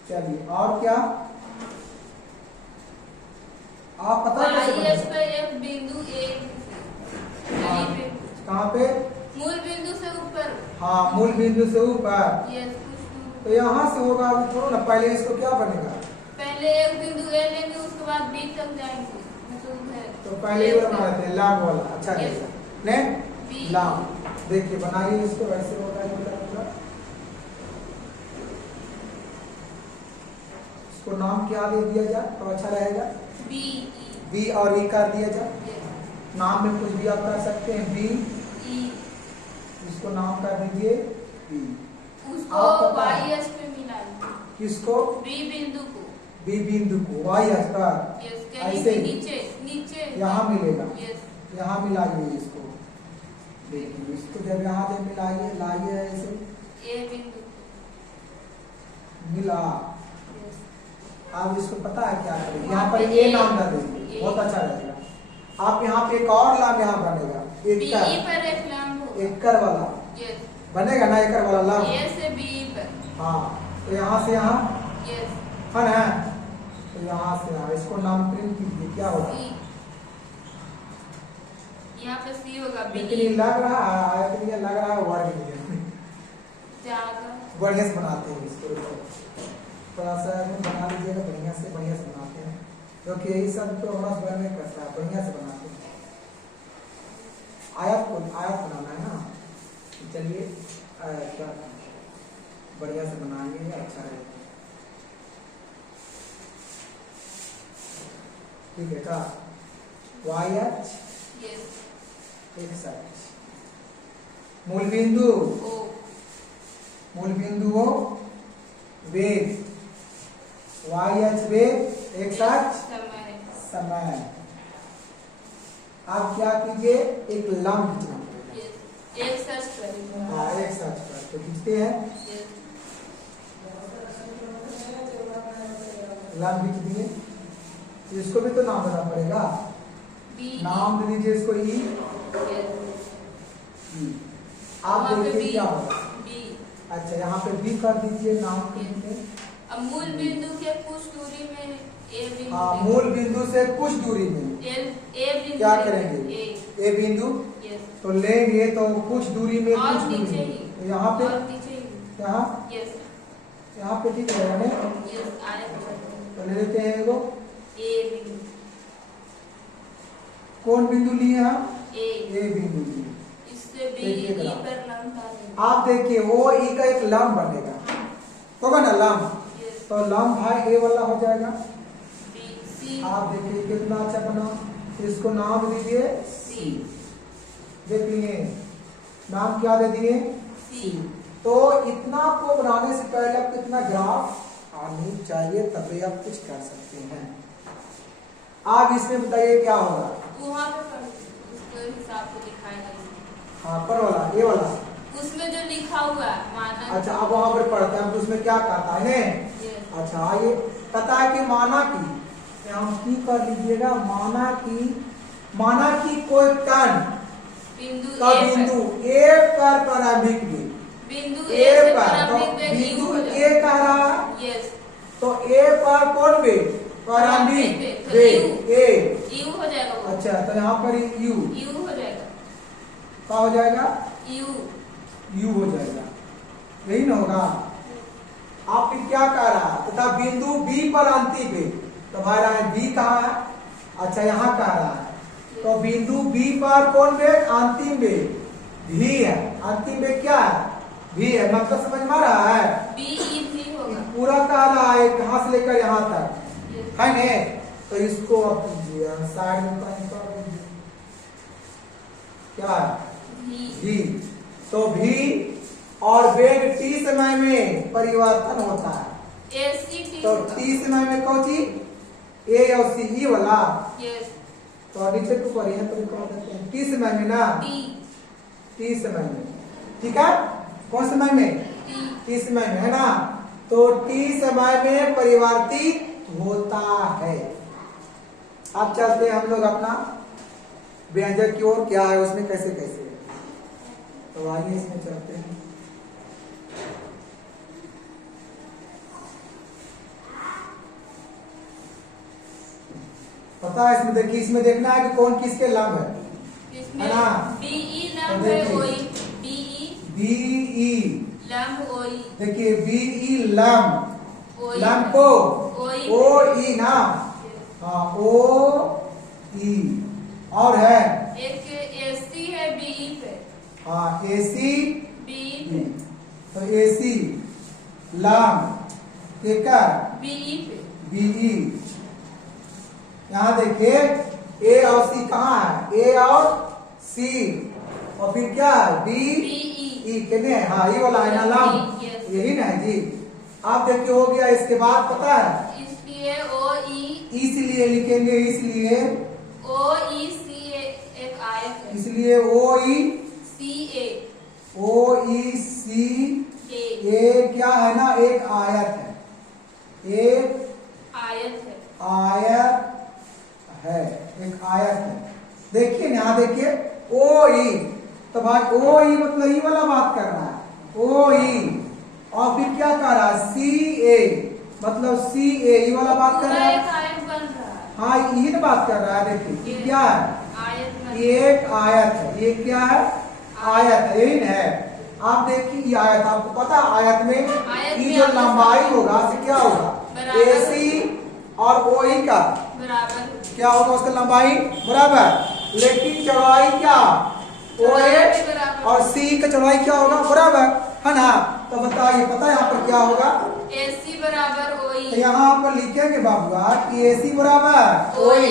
चलिए और क्या आप पता YH पे एक बिंदु कहाँ पे, मूल बिंदु से ऊपर, हाँ मूल बिंदु से ऊपर, तो यहाँ से होगा। अभी छोड़ो ना, पहले इसको क्या बनेगा, पहले एक बिंदु A लेंगे, उसके बाद B तक जाएंगे, तो पहले ये बना लेते हैं लाम वाला, अच्छा रहेगा ने लाम। देखिए बनाइए इसको, वैसे होगा ये पूरा। इसको नाम क्या दे दिया जाए तो अच्छा रहेगा, बी और ई कर दिया जाए। नाम में कुछ भी आप कर सकते हैं, बी ई, इसको नाम कर दीजिए बी। उसको YH पे मिला, किसको, बी बिंदु को, बी बिंदु को YH पर ऐसे नीचे यहाँ मिलेगा, यस, यहाँ मिलाइए इसको। देखिए इसको जब यहाँ से मिलाइए, लाइए ऐसे, ए बिंदु मिला। यस, आप इसको पता है क्या करेंगे, यहाँ पर ए नाम कर दीजिए, बहुत अच्छा रहेगा। आप यहाँ पे एक और लाम यहाँ बनेगा, BE पर एक लंब होगा, एकर वाला यस, बनेगा ना, एकर वाला लाम, A से BE पर, हाँ तो यहाँ से यहाँ यस, है ना, तो यहाँ से यहाँ इसको नाम प्रिंट कीजिए, क्या होगा, C, यहाँ पे C होगा, लेकिन ये लग रहा है आयत, ये लग रहा है वर्ग में, जाएगा, बढ़िया से बनाते हैं इसको, थोड़ा सा बना लीजिएगा, बढ़िया से बनाते हैं, क्योंकि यही सब तो हमारा स्वयं में करता है, बढ़िया से बनाते हैं। आयत बनाना है ना, चलिए क्या बढ़िया से बनाएंगे, अच्छा रहेगा। ठीक है का, YH यस, x h, मूल बिंदु O, वेग, YH वेग, x h समय। आप क्या कीजिए, एक लंब खींचना पड़ेगा, एक सर्च करेंगे, हाँ एक सच पर तो खींचते हैं, लंब खींच दिए, इसको भी तो नाम देना पड़ेगा, नाम दे दीजिए इसको ई। आप देखिए क्या होगा, अच्छा यहाँ पे बी कर दीजिए नाम के लिए, अब मूल बिंदु के कुछ दूरी में ए बिंदु हाँ, मूल बिंदु से कुछ दूरी में ए बिंदु क्या करेंगे? ए बिंदु यस तो लेंगे तो कुछ दूरी में और कुछ दूरी नीचे में ही तो यहाँ पे और नीचे ही यहाँ यस यहाँ पे ठीक है हमें यस आयत तो ले लेते हैं एगो ए बिंदु कौन बिंदु लिए हम? ए बिंदु लिए। इससे बी देखिए ई जरा। पर लंब डालेंगे आप देखिए वो ई का एक लंब बनेगा होगा ना लंब, यस तो लंब भाई ए वाला हो जाएगा। बी सी आप देखिए कितना अच्छा बना, इसको नाम दीजिए सी देख लिए नाम क्या दे दिए सी तो इतना को बनाने से पहले आप कितना ग्राफ आनी चाहिए तभी आप कुछ कर सकते हैं। आप इसमें बताइए क्या होगा? वहाँ पे पर उसके हिसाब से दिखाएगा हाँ पर वाला ये वाला उसमें जो लिखा हुआ है माना अच्छा अब वहां पर पढ़ते हैं तो उसमें क्या कहता है ने? यस अच्छा आइए कहता है कि माना की हम की कर लीजिएगा माना की कोई कण बिंदु का ए बिंदु ए पर प्रारंभिक वेग बिंदु ए ए से पर तो प्रारंभिक वेग बिंदु यू हो ए जाएगा कह रहा है यस तो ए पर कौन वेग? प्रारंभिक प्रारंभिक वेग ए। यू हो जाएगा वो अच्छा तो यहाँ पर यू यू हो जाएगा क्या हो जाएगा? यू हो जाएगा यही ना होगा। आप फिर क्या कह रहा है तथा बिंदु बी पर अंतिम वेग तो हमारा बी कहाँ है? अच्छा यहाँ कह रहा है तो बिंदु बी पर कौन वेग? अंतिम वेग भी है। अंतिम वेग क्या है? भी है मतलब समझ में आ रहा है? बी ई भी होगा पूरा कह रहा है यहाँ से लेकर यहाँ तक यस है ने? तो इसको अब साइड में पानी कर दीजिए। क्या है? भी भी तो भी और वेग टी समय में परिवर्तन होता है ए सी टी तो टी समय में कौन चीज ए और सी ई वाला यस तो नीचे को पर यहाँ पर लिखवा देते हैं टी समय में ना टी समय में ठीक है कौन समय में टी समय में है ना तो टी समय में परिवर्तित होता है। अब चलते हैं हम लोग अपना व्यंजक की ओर क्या है उसमें कैसे कैसे तो आइए इसमें चलते हैं। पता है इसमें देखिए इसमें देखना है कि कौन किसके लंब है इसमें है ना? बीई तो लंब है देखिए। ओई बीई बीई लंब ओई देखिए बीई लंब ओई लंब को ओई ओ ई ना हाँ ओ ई और है एक एसी है बीई पे हाँ एसी बीई पे तो एसी लंब ठीक है बीई पे बीई यहाँ देखिए ए और सी कहाँ है? ए और सी और फिर क्या है? बी बीई ई कितने है? हाँ ये वाला है ना लंब Yes. यही ना है जी। आप देखिए हो गया इसके बाद पता है इसलिए ओ ई इसलिए लिखेंगे इसलिए ओ ई सी एक आयत है इसलिए ओ ई सी ए क्या है ना एक आयत है एक आयत आयत है एक आयत है। देखिए ना देखिए ओ ई तो भाई ओ ई मतलब ई वाला बात कर रहा है ओ ई और फिर क्या कर रहा है सी ए मतलब सी ए ई वाला बात कर रहा है। एक आयत बन रहा है हाँ यही ना बात कर रहा है। देखिए ये क्या है? आयत बन एक आयत है ये क्या है? आयत है यही ना है। आप देखिए ये आयत आपको पता है आयत में आयत ये में जो आपको लंबाई होगा से क्या होगा? बराबर। एसी और ओ ई का बराबर क्या होगा उसका लंबाई बराबर लेकिन चौड़ाई क्या? ओ ए और सी का चौड़ाई क्या होगा? बराबर है ना। तो बताइए पता है यहाँ पर क्या होगा? एसी बराबर तो ओई यहाँ पर लिखेंगे बाबूआ कि एसी बराबर ओई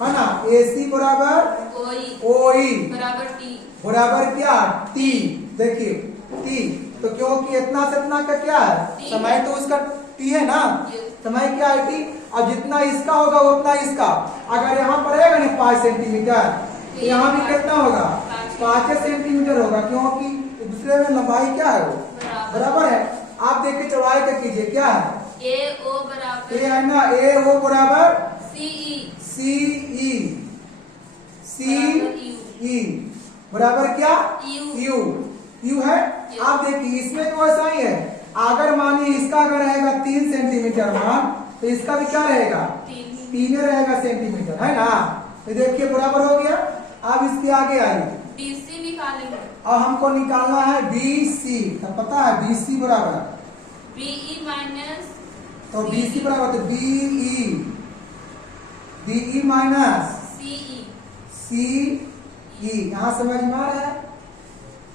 है ना एसी बराबर ओई ओई बराबर टी बराबर क्या? टी। देखिए टी तो क्योंकि इतना से इतना का क्या है? टी। समय तो उसका टी है ना समय क्या है? टी। और जितना इसका होगा उतना इसका अगर यहाँ पर रहेगा ना 5 सेंटीमीटर तो यहाँ भी कितना होगा? 5 सेंटीमीटर होगा क्योंकि दूसरे में लंबाई क्या है? वो बराबर है। आप देखिए चौड़ाई का कीजिए क्या है? ए ओ बराबर ए है ना ए ओ बराबर सीई सी ई बराबर यू ई बराबर क्या? यू यू यू है। Yes. आप देखिए इसमें तो ऐसा ही है अगर मानिए इसका अगर रहेगा 3 सेंटीमीटर मान, तो इसका भी क्या रहेगा, 3 रहेगा सेंटीमीटर, है ना। तो देखिए बराबर हो गया। अब इसके आगे आइए, BC निकालेंगे। अब हमको निकालना है BC। तो पता है BC बराबर, BE माइनस, तो BC बराबर तो BE माइनस CE। यहाँ समझ में आ रहा है।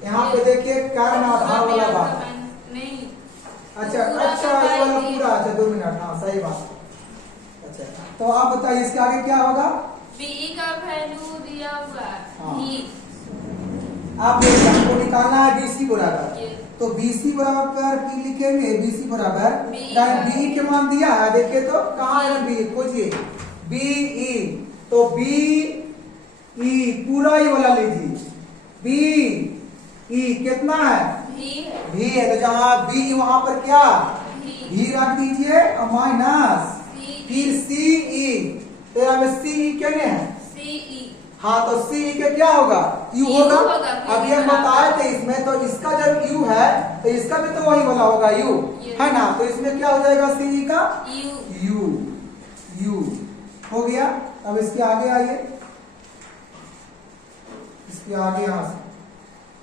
यहाँ पे देखिए कारण आधार वाला बात। नहीं, अच्छा अच्छा, ये वाला पूरा। अच्छा 2 मिनट, हाँ सही बात। अच्छा तो आप बताइए इसके आगे क्या होगा। BE का वैल्यू दिया हुआ हाँ। है। आप देखिए हमको निकालना है BC बराबर, Yes. तो BC बराबर की लिखेंगे, BC बराबर BE के मान दिया है। देखिए तो कहाँ है BE, खोजिए BE। तो BE पूरा ही वाला लीजिए, BE कितना है, V है। तो जहाँ B वहां पर क्या V रख दीजिए और माइनस, फिर CE। तो यहाँ में CE क्या है, CE। हाँ तो CE के क्या होगा, U होगा। होगा। अब ये बताए थे इसमें, तो इसका जब U है तो इसका भी तो वही वाला होगा U, है ना। तो इसमें क्या हो जाएगा CE का U हो गया। अब इसके आगे आइए, इसके आगे यहाँ से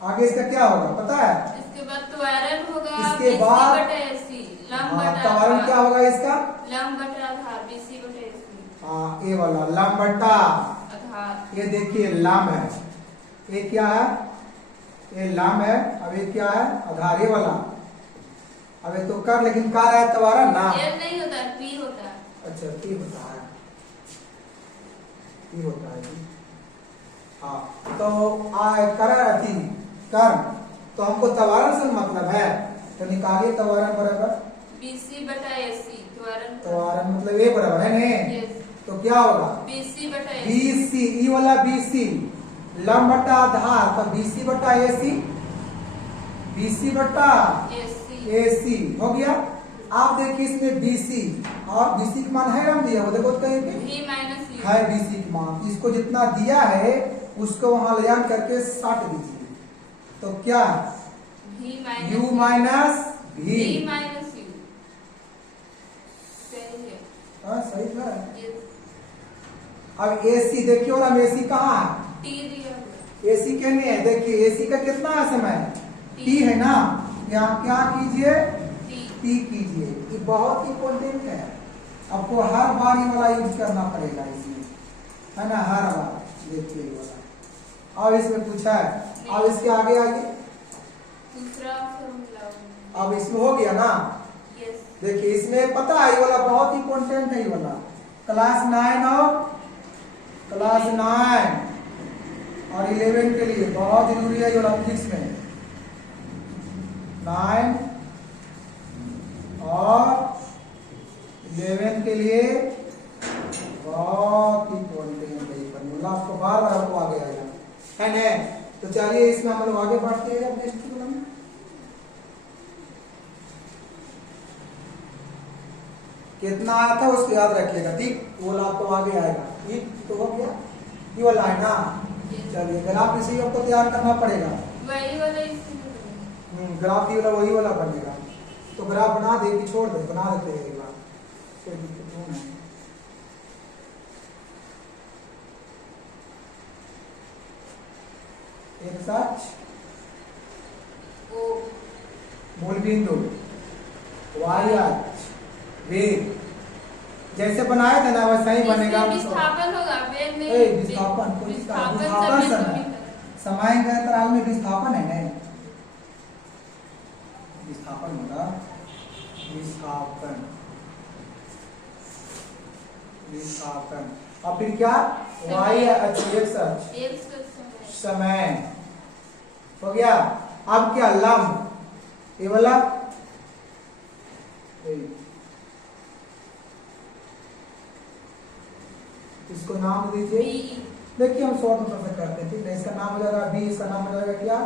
आगे इसका क्या होगा पता है। इसके बाद त्वरण होगा, इसके BC बाद बटे AC, लंब बटा त्वरण आधार। क्या होगा इसका, लंब बटा आधार, BC बटे AC, हाँ ये वाला लंब बटा। आधार। ये देखिए लंब है, ये क्या है, ये लंब है। अब ये क्या है, आधार, ये वाला। अब ये तो कर, लेकिन कार है त्वरण ना, L नहीं होता है, P होता है। अच्छा P होता है, P होता है जी। हाँ तो कर, तो हमको त्वरण से मतलब है, तो निकालिए त्वरण बराबर BC बटा AC, त्वरण मतलब ये बराबर है ने। Yes. तो क्या होगा BC बटा AC, BC, ई वाला BC लंब बटा आधार, तो BC बटा AC, BC बटा AC हो गया। आप देखिए इसमें BC और BC का मान है हम दिया, वो देखो तो कहीं पे V माइनस U है BC का मान। इसको जितना दिया है उसको वहां ले जाकर करके साट दीजिए, तो क्या V minus U minus V। V minus U सही है। हाँ सही है। Yes. अब AC देखिए, और हम AC कहाँ है, T दिया हुआ है। AC कहने है। देखिए AC का कितना है समय, T है ना। यहाँ क्या कीजिए, T कीजिए। ये बहुत इंपॉर्टेंट है, आपको हर बार ये वाला यूज करना पड़ेगा इसमें, है ना, हर बार। देखिए ये वाला अब इसमें पूछा है। अब इसके आगे आइए, दूसरा फॉर्मूला। अब इसमें हो गया ना। यस। देखिए इसमें पता है ये वाला बहुत इंपॉर्टेंट है, ये वाला क्लास 9 और 11 के लिए बहुत जरूरी है ये वाला फिजिक्स में। 9 और 11 के लिए बहुत इंपॉर्टेंट है ये फॉर्मूला, आपको बार बार आपको आगे आएगा, है ना। तो चलिए इसमें हम लोग आगे बढ़ते हैं नेक्स्ट प्रॉब्लम में। कितना आया था उसको याद रखिएगा, ठीक। वो वाला आपको आगे आएगा, ठीक। तो हो गया ये वाला है ना। चलिए ग्राफ इसी आपको तैयार करना पड़ेगा। वही वाला ग्राफ ये वाला वही वाला बनेगा। तो ग्राफ बना दे कि छोड़ दे, बना देते हैं एक बार, कोई दिक्कत नहीं है। एक सच ओ मूल बिंदु y अक्ष वेग जैसे बनाया था ना वैसा ही बनेगा। विस्थापन होगा, वेग नहीं। विस्थापन विस्थापन समय समय समय के अंतराल में विस्थापन है नहीं, विस्थापन होगा, विस्थापन और फिर क्या y अक्ष समय हो गया। अब क्या लंब, ये वाला इसको नाम दीजिए। देखिए हम शॉर्ट में से करते हैं, ठीक है। इसका नाम हो जाएगा बी, इसका नाम हो जाएगा क्या,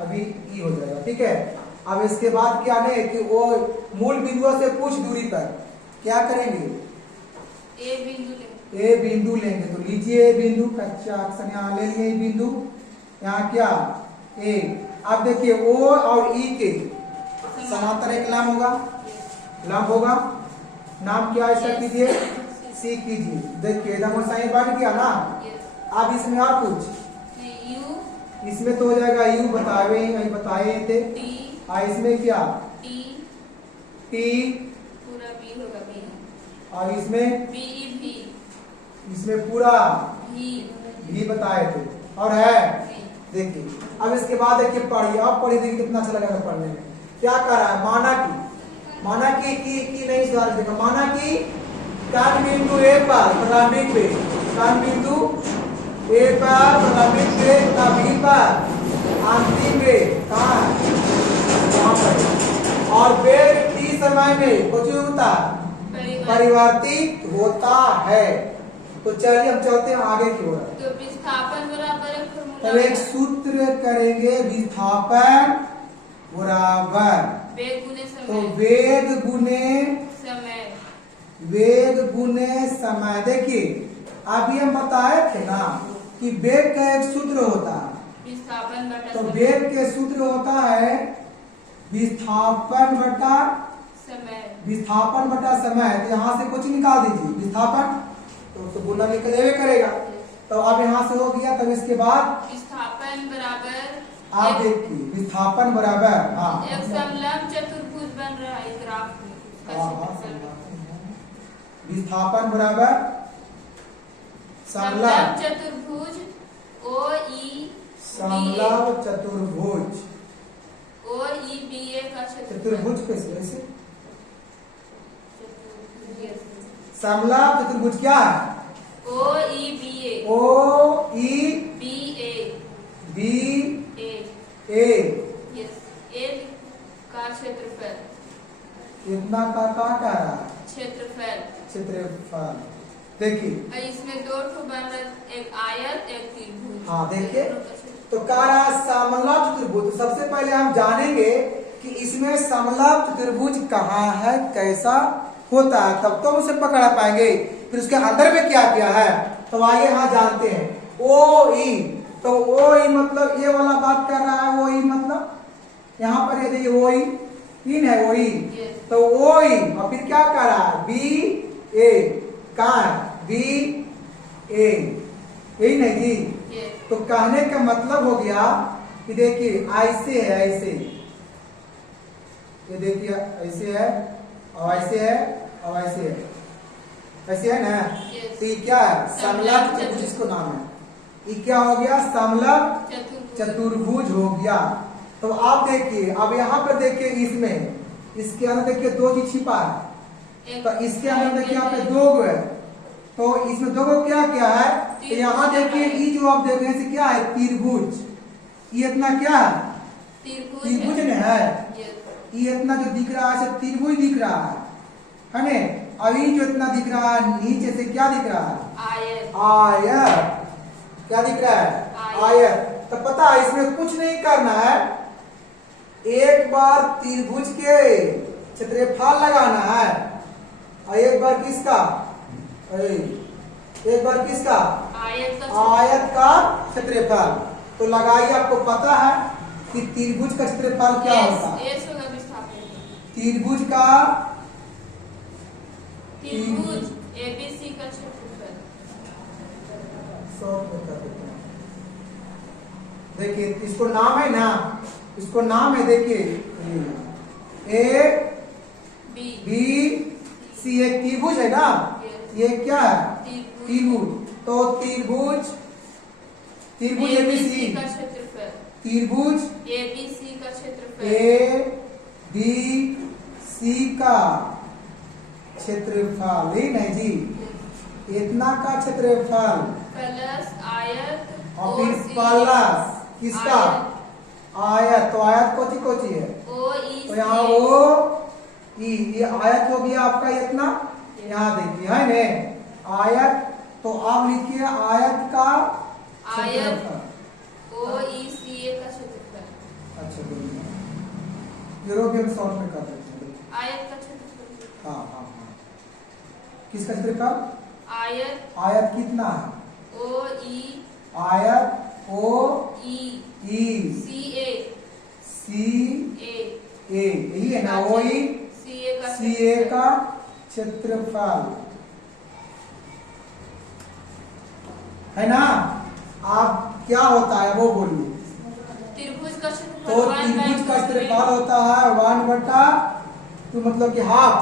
अभी ई हो जाएगा, ठीक है। अब इसके बाद क्या नहीं कि वो मूल बिंदुओं से कुछ दूरी पर क्या करेंगे, ए बिंदु लेंगे। तो लीजिए ए बिंदु, कच्चा अक्सर यहाँ ले लिए बिंदु, यहाँ क्या ए। अब देखिए ओ और ई के समांतर एक लंब होगा, लंब होगा। नाम क्या इसका कीजिए, सी कीजिए। देखिए एकदम सही बन गया ना। अब इसमें और कुछ, यू, इसमें तो हो जाएगा यू, बताए थे। टी, इसमें क्या, टी, टी, पूरा बी होगा, बी, और इसमें बी, भी, इसमें पूरा भी बताए थे। और है, देखिए अब इसके बाद देखिए पढ़िए, अब पढ़िए, देखिए कितना अच्छा लगेगा पढ़ने में। क्या कर रहा है, माना कि नहीं सुधार देगा। माना कि कण बिंदु ए पर प्रारंभिक वेग, कण बिंदु ए पर प्रारंभिक वेग तथा बी पर अंतिम वेग कहाँ है, यहाँ पर। और वेग t समय में कुछ होता है, परिवर्तित होता है। तो चलिए हम चलते हैं आगे की ओर। तो विस्थापन बराबर है तब फॉर्मूला एक सूत्र करेंगे, विस्थापन बराबर, वेग गुने तो समय, वेग गुने समय, वेग गुने समय। देखिए अभी हम बताए थे ना कि वेग का एक सूत्र होता है, विस्थापन बटा तो समय, वेग के सूत्र होता है विस्थापन बटा समय, विस्थापन बटा समय। तो यहाँ से कुछ निकाल दीजिए, विस्थापन तो गुना निकलेवे करेगा। तो अब यहाँ से हो गया, तब इसके बाद विस्थापन बराबर आप देखिए विस्थापन बराबर, हाँ एक समलंब चतुर्भुज बन रहा है ग्राफ में, उसका क्षेत्रफल विस्थापन बराबर समलंब चतुर्भुज ओ ई समलंब चतुर्भुज, ओ ई बी ए का क्षेत्रफल, चतुर्भुज कैसे ऐसे, चतुर्भुज, समलंब चतुर्भुज क्या है, ओ ई बी ए, ओ ई बी ए, बी ए, ए, यस, ए का क्षेत्रफल, कितना का कह रहा है, क्षेत्रफल, क्षेत्रफल। देखिए और इसमें दो ठो बन रहा, एक आयत एक त्रिभुज। हाँ देखिए, तो कह रहा है समलंब चतुर्भुज। तो सबसे पहले हम जानेंगे कि इसमें समलंब चतुर्भुज कहाँ है, कैसा होता है, तब तो हम उसे पकड़ पाएंगे। फिर उसके अंदर में क्या क्या है, तो आइए यहाँ जानते हैं। ओ ई, तो ओ ई मतलब ये वाला बात कर रहा है, ओ ई मतलब यहाँ पर ये देखिए ओ ई, इन है ओ ई, तो ओ ई, और फिर क्या कर रहा है, बी ए, कहाँ है, बी ए, यही नहीं जी। तो कहने का मतलब हो गया कि देखिए ऐसे है, ऐसे ये देखिए ऐसे है, और ऐसे है, और ऐसे है, ऐसे है ना। तो ये क्या है, समलंब चतुर्भुज जिसको नाम है, ये क्या हो गया, समलंब चतुर्भुज हो गया। तो आप देखिए, अब यहाँ पर देखिए इसमें, इसके अंदर देखिए दो चीज छिपा है, तो इसके अंदर देखिए यहाँ पे दो है, तो इसमें दो को क्या क्या है, तो यहाँ देखिए ये जो आप देख रहे हैं क्या है, त्रिभुज। ये इतना क्या है, त्रिभुज ने है, ये इतना जो दिख रहा है त्रिभुज दिख रहा है ना। अभी जो इतना दिख रहा है नीचे से क्या दिख रहा है, आयत, आयत, क्या दिख रहा है, आयत। तो पता है इसमें कुछ नहीं करना है, एक बार त्रिभुज के क्षेत्रफल लगाना है, और एक बार किसका, एक बार किसका, आयत का क्षेत्रफल। तो लगाइए, आपको पता है कि त्रिभुज का क्षेत्रफल क्या होता है, त्रिभुज का, त्रिभुज एबीसी का क्षेत्रफल। देखिए इसको नाम है ना, इसको नाम है देखिए ए बी सी, एक त्रिभुज है ना, ये क्या है, त्रिभुज। तो त्रिभुज, त्रिभुज एबीसी का क्षेत्रफल, त्रिभुज एबीसी का क्षेत्रफल, ए बी सी का क्षेत्रफल, ही नहीं जी, इतना का क्षेत्रफल प्लस आयत और फिर प्लस किसका, आयत। तो आयत कोची कोची है, ओ ई, तो यहाँ ओ ई, ये आयत हो गया आपका इतना, यहाँ देखिए है ने आयत। तो आप लिखिए आयत का क्षेत्रफल, ओ ई सी ए का क्षेत्रफल। अच्छा यूरोपियन सॉल्व में कर देते हैं, आयत का क्षेत्रफल, हाँ हाँ हाँ, किसका क्षेत्रफल, आयत, आयत कितना है, ओ ई, आयत ओ ई, ई सी ए, सी ए, ए, यही है ना, वही सी ए का क्षेत्रफल है ना। आप क्या होता है वो बोलिए। त्रिभुज का क्षेत्रफल तो त्रिभुज का क्षेत्रफल होता है 1/2 मतलब कि हाफ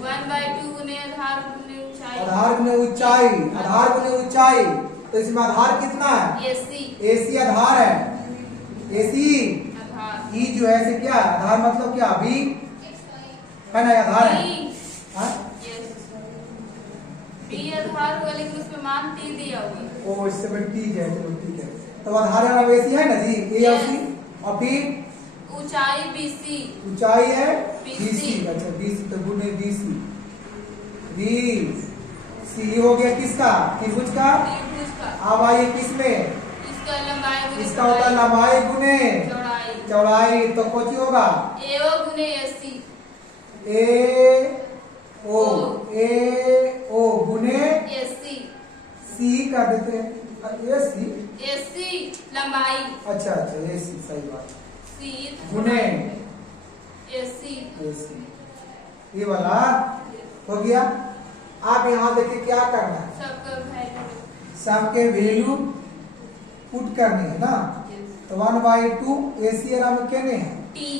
1/2 गुने आधार गुने ऊंचाई। आधार गुने ऊंचाई, आधार गुने ऊंचाई। तो इसमें आधार कितना है? एसी एसी आधार है, एसी आधार। ई जो है से क्या है? आधार मतलब क्या? बी है ना, आधार है। हाँ? बी आधार हुआ लेकिन उसमें मान टी दिया हुआ। ओ इससे बड़ी टी है, चलो ठीक है। तो आधार वाला वैसी है ना जी, ए और सी। और फिर ऊंचाई बीसी, ऊंचाई है BC। बीसी। अच्छा बीसी तो गुने बीसी, बी सी हो गया किसका? त्रिभुज का। त्रिभुज का। अब आइए किसमें? इसका लंबाई गुने इसका होता है लंबाई गुने चौड़ाई। चौड़ाई। तो कौन होगा? एओ गुने एसी। ए ओ गुने एसी। सी कर देते हैं। ए सी, एसी लंबाई। अच्छा अच्छा, ए सी सही बात। सी गुने एसी। ए सी, ये वाला हो गया। आप यहाँ देखिए क्या करना है, सबका वैल्यू। सबके वैल्यू पुट करने है ना। तो 1/2 ए सी आराम कहने हैं। टी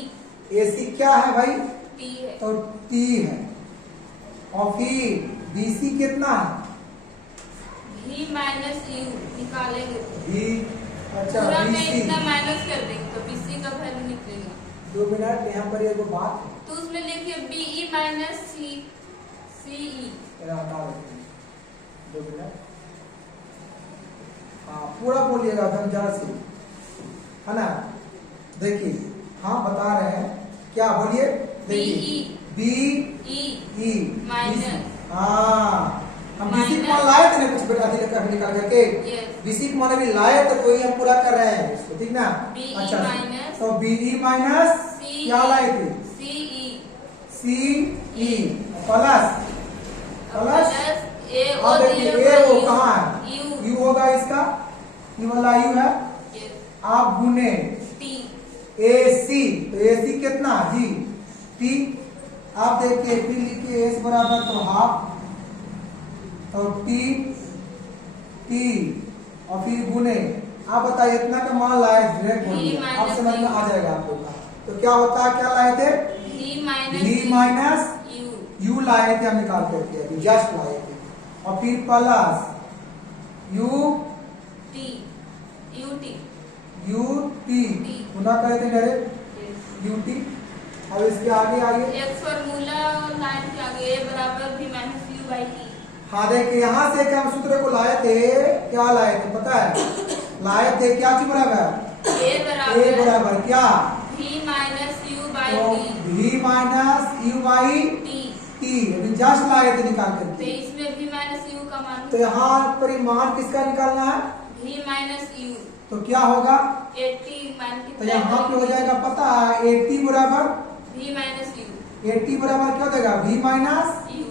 ए सी क्या है भाई? टी है। तो टी है। और फिर बीसी कितना है? भी माइनस यू निकालेंगे बी। अच्छा पूरा में बीसी। इतना माइनस कर देंगे तो बीसी का वैल्यू निकलेगा। 2 मिनट यहाँ पर एगो बात है, तो उसमें लिखिए बीई माइनस सी सीई। मेरा हटा देते हैं। 2 मिनट। हाँ पूरा बोलिएगा एकदम जरा से, है ना। देखिए हाँ बता रहे हैं, क्या बोलिए? देखिए बी ई माइनस। हाँ हम बीसी माइनस। मान लाए थे ना कुछ बेटा अभी निकाल करके। बीसी को मान भी लाए तो वही हम पूरा कर रहे हैं इसको, ठीक ना। BE अच्छा माइनस तो बीई माइनस CE क्या लाए थे? C C E plus plus. ए ओ अब देखिए दिया ए हुआ वो कहाँ है? यू। यू होगा इसका, ये वाला यू है। आप गुने टी ए सी, तो ए सी कितना जी? टी। आप देखिए टी लिखिए एस बराबर तो हाफ, तो टी टी और फिर गुने। आप बताइए इतना का मान लाए डायरेक्ट बोलिए, आप समझ में आ जाएगा आप लोग का। तो क्या होता है, क्या लाए थे? भी v माइनस यू यू लाए थे हम निकाल करके, अभी जस्ट लाए थे। और फिर plus U T U T U T गुना करे थे डायरेक्ट यू टी। अब इसके आगे आइए। एक फॉर्मूला लाइन के आगे ए बराबर भी माइनस यू बाई टी। हाँ देखिए यहाँ से क्या हम सूत्र को लाए थे, क्या लाए थे पता है? लाए थे क्या चीज बराबर? ए ए बराबर क्या? भी माइनस यू बाई तो T. v minus you by T T अभी जस्ट लाए थे निकाल तो करके। इसमें भी माइनस यू का मान तो यहाँ पर मान किसका निकालना है? भी माइनस यू तो क्या होगा? 80 मान तो यहाँ पे हो जाएगा पता है 80 बराबर भी माइनस यू 80 बराबर क्या देगा? v minus you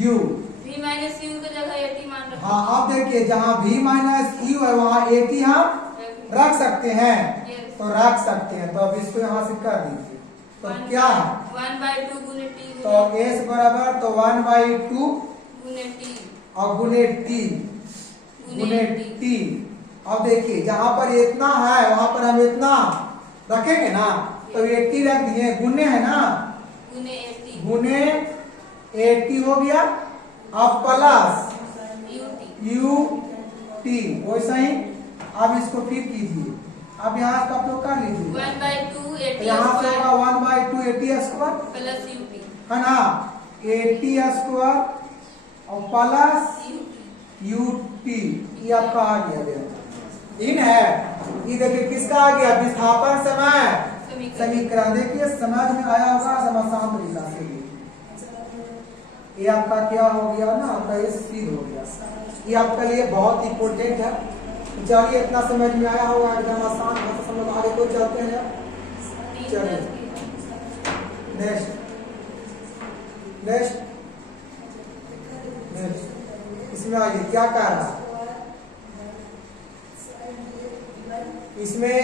you. भी माइनस यू की जगह 80 मान रखो। हाँ अब देखिए जहाँ v माइनस यू है वहाँ 80 हम रख सकते हैं, तो रख सकते हैं। तो अब इसको यहाँ से कर दीजिए। तो क्या है? 1/2 गुने टी तो s बराबर तो 1/2 गुने टी और गुने टी गुने टी। अब देखिए जहां पर इतना है वहां पर हम इतना रखेंगे ना, तो 80 रख दिए, गुने है ना, गुने 80 गुने 80 हो गया। अब plus U T U T वैसा ही। अब इसको फिर कीजिए, अब यहाँ का आप लोग कर लीजिए। 1/2 तो 80 यहाँ से होगा 1/2 80 स्क्वायर प्लस यू टी है ना, 80 स्क्वायर और प्लस यू यू टी। ये आपका आ गया इन है। ये देखिए किसका आ गया? विस्थापन समय समीकरण। देखिए समझ में आया होगा, आसान तरीका से। ये आपका क्या हो गया ना, आपका ये सिद्ध हो गया। ये आपके लिए बहुत इंपॉर्टेंट है। चलिए इतना समझ में आया होगा, एकदम आसान भाषा समझ। आगे को चलते हैं। चलिए नेक्स्ट नेक्स्ट नेक्स्ट इसमें आइए क्या कह रहा है? इसमें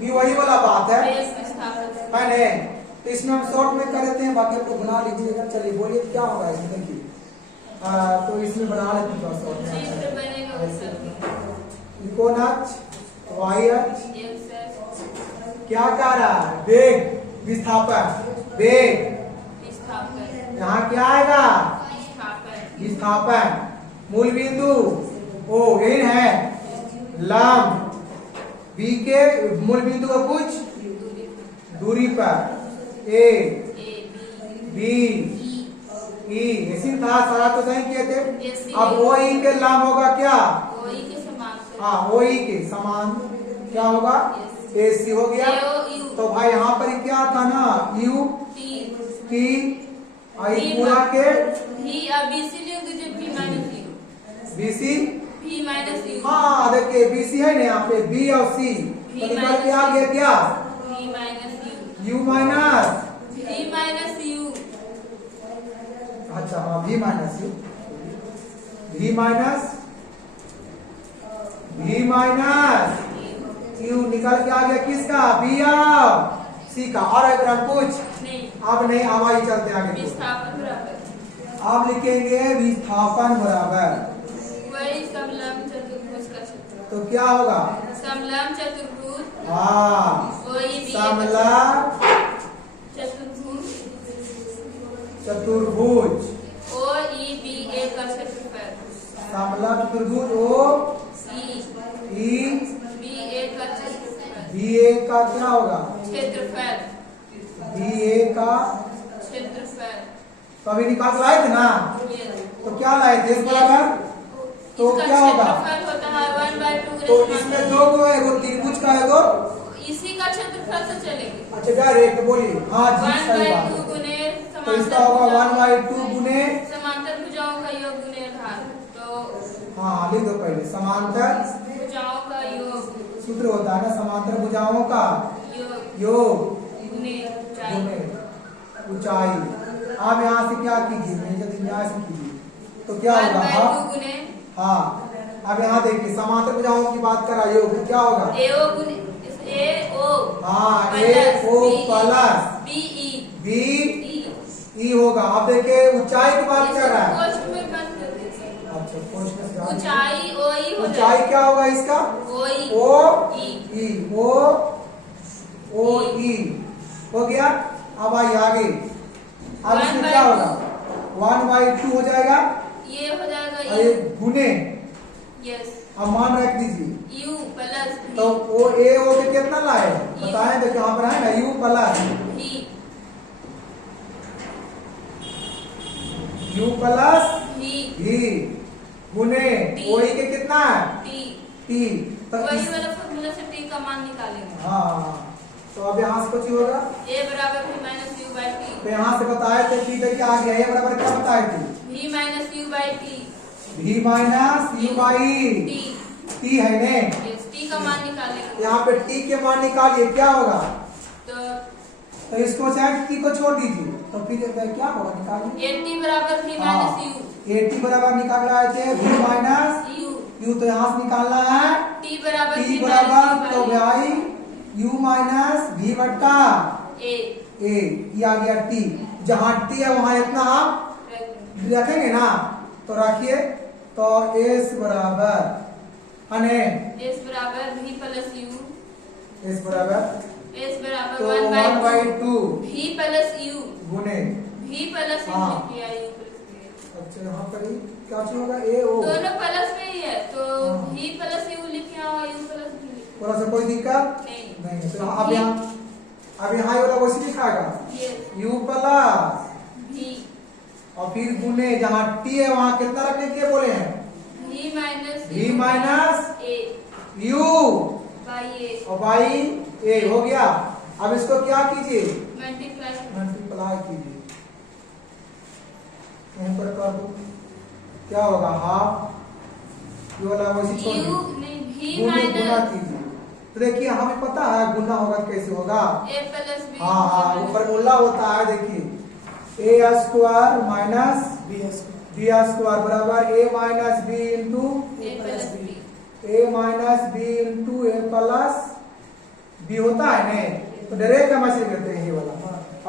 भी वही वाला बात है बेस विस्थापन मैंने तो इसमें हम शॉर्ट में कर देते हैं, बाकी आपको बना लीजिएगा। चलिए बोलिए क्या होगा इसमें, देखिए तो इसमें बना लेते हैं थोड़ा शॉर्ट में। चित्र बनेगा उसका त्रिकोण अक्ष, वाई अक्ष, एक्स क्या कह रहा है, वेग विस्थापन, वेग विस्थापन यहाँ क्या आएगा, विस्थापन विस्थापन, मूल बिंदु ओ एन है, लंब बी के मूल बिंदु का कुछ दूरी पर ए बी ई, ऐसी था सारा तो नहीं किए थे। अब ओ ई के लंब होगा क्या, ओई के समान हाँ ओ ई के समान क्या होगा, ए सी हो गया। तो भाई यहाँ पर क्या था ना, यू टी आई पूरा के भी अब बीसी लेंगे जब भी माइनस यू बीसी, भी माइनस यू हाँ देखिए बीसी है ना यहाँ पे, बी और सी तो निकल के आ गया क्या, भी माइनस यू यू माइनस, भी माइनस यू अच्छा हाँ भी माइनस यू, भी माइनस यू निकल के आ गया किसका, बी और सी का। और एक कुछ नहीं अब नहीं, आवाज चलते आगे। विस्थापन बराबर आप लिखेंगे विस्थापन बराबर, वही समलंब चतुर्भुज का क्षेत्र तो क्या होगा, समलंब चतुर्भुज हाँ वही भी समलंब चतुर्भुज चतुर्भुज, ओ ई बी ए का क्षेत्रफल समलंब चतुर्भुज ओ सी ई बी ए का क्षेत्रफल बी ए का क्या होगा, क्षेत्रफल बी ए का क्षेत्रफल तो अभी निकाल के लाए थे ना, ये तो क्या लाए थे इस बराबर, तो इसका क्या होगा, क्षेत्रफल होता है 1/2 तो इसमें जो है वो त्रिभुज का है वो, इसी का क्षेत्रफल से चलेंगे अच्छा डायरेक्ट बोलिए, हाँ जी सही बात 1/2 है। गुने तो इसका होगा 1/2 गुने, समांतर भुजाओं का योग गुने आधार, तो हाँ लिख दो पहले, समांतर भुजाओं का योग सूत्र होता है ना, समांतर भुजाओं का योग गुने ऊंचाई गुने ऊंचाई। आप यहाँ से क्या कीजिए, मेजर यहाँ से कीजिए, तो क्या होगा, 1/2 हाँ गुने हाँ अब यहाँ देखिए समांतर भुजाओं की बात करा योग, तो क्या होगा, AO गुने AO हाँ A O plus BE B E होगा। अब देखिए ऊंचाई की बात कर रहा है, कोष्ठ में बंद कर दीजिए, अच्छा कोष्ठ में से जाओ। ऊंचाई OE हो ऊंचाई जाएगी, क्या होगा इसका, OE ओ E ई ओ ई हो गया। अब आइए आगे, अब इसमें क्या होगा, 1/2 हो जाएगा, ये हो जाएगा अरे U गुने, यस अब मान रख दीजिए, U प्लस तो वो ए ओ के कितना लाए बताएं, तो यहाँ पर है ना you plus V you plus V भी गुने T। ओ ई के कितना है T टी, तो वही इस, वाला फॉर्मूला से T का मान निकालेंगे, हाँ तो अब यहाँ से कुछ ही होगा, A बराबर V - U/T तो यहाँ से बताए थे टी देखिए आ गया, ये बराबर क्या बताए थे, V - U/T भी minus you by T T है ने, यस T का मान निकालेंगे, यहाँ पे टी के मान निकालिए क्या होगा, तो तो इसको चाहे टी को छोड़ दीजिए, तो फिर क्या होगा निकालिए, AT बराबर V - U ए टी बराबर निकाल रहे थे भी माइनस U यू, तो यहाँ से निकालना है T बराबर टी V - बराबर, तो U/A भाई यू माइनस भी बट्टा ए, ये आ गया टी, जहाँ टी है वहां इतना आप रखेंगे ना, तो रखिए, तो एस बराबर अने S बराबर V + U एस बराबर S बराबर तो 1/2 1/2 V + U गुने, V + U हाँ। लिख लिया U + अच्छा यहाँ पर ही क्या चीज होगा ए ओ, दोनों प्लस में ही है, तो हाँ। V + U लिख लिया और U + V लिख थोड़ा सा कोई दिक्कत नहीं नहीं, तो अब यहाँ ये वाला वैसे लिखाएगा ये यू प्लस V और फिर गुने, जहाँ टी है वहां कितना रखने के लिए बोले हैं, V minus V minus A you by A और बाई ए हो गया। अब इसको क्या कीजिए, मल्टीप्लाई मल्टीप्लाई कीजिए, यहीं पर कर दो, क्या होगा हाफ, ये वाला वैसे छोड़ U दो, नहीं V गुने गुना माइनस कीजिए, तो देखिए हमें पता है गुना होगा कैसे होगा, A + B हाँ हाँ वो फॉर्मूला होता है, देखिए A square minus B square B square बराबर A minus B into A + B A minus B into A plus B होता है ने, तो डायरेक्ट हम ऐसे करते हैं ये वाला,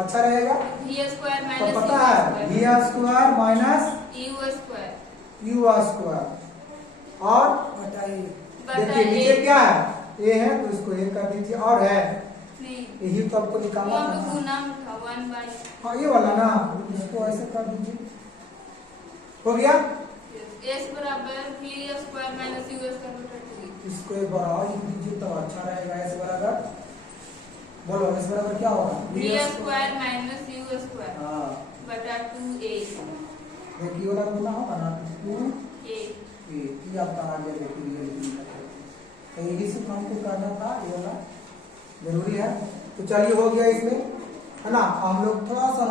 अच्छा रहेगा। वी स्क्वायर तो माइनस पता है v square minus u square u square और बटा ए। देखिए नीचे क्या है ए है तो इसको ए कर दीजिए और है नहीं यही तो आपको निकालना वहाँ पे था। गुना में था 1/। हाँ ये वाला ना इसको ऐसे कर दीजिए हो गया। एस बराबर v square minus u square बटा 2। इसको एक बार और लिख दीजिए तो अच्छा रहेगा। एस बराबर बोलो एस बराबर क्या होगा v square minus u square हाँ बटा 2a। देखिए वाला कितना होगा ना 2a a ये आपका आ गया। देखिए तो यही से हमको करना था ये वाला जरूरी है। तो चलिए हो गया इसमें है ना। हम लोग थोड़ा सा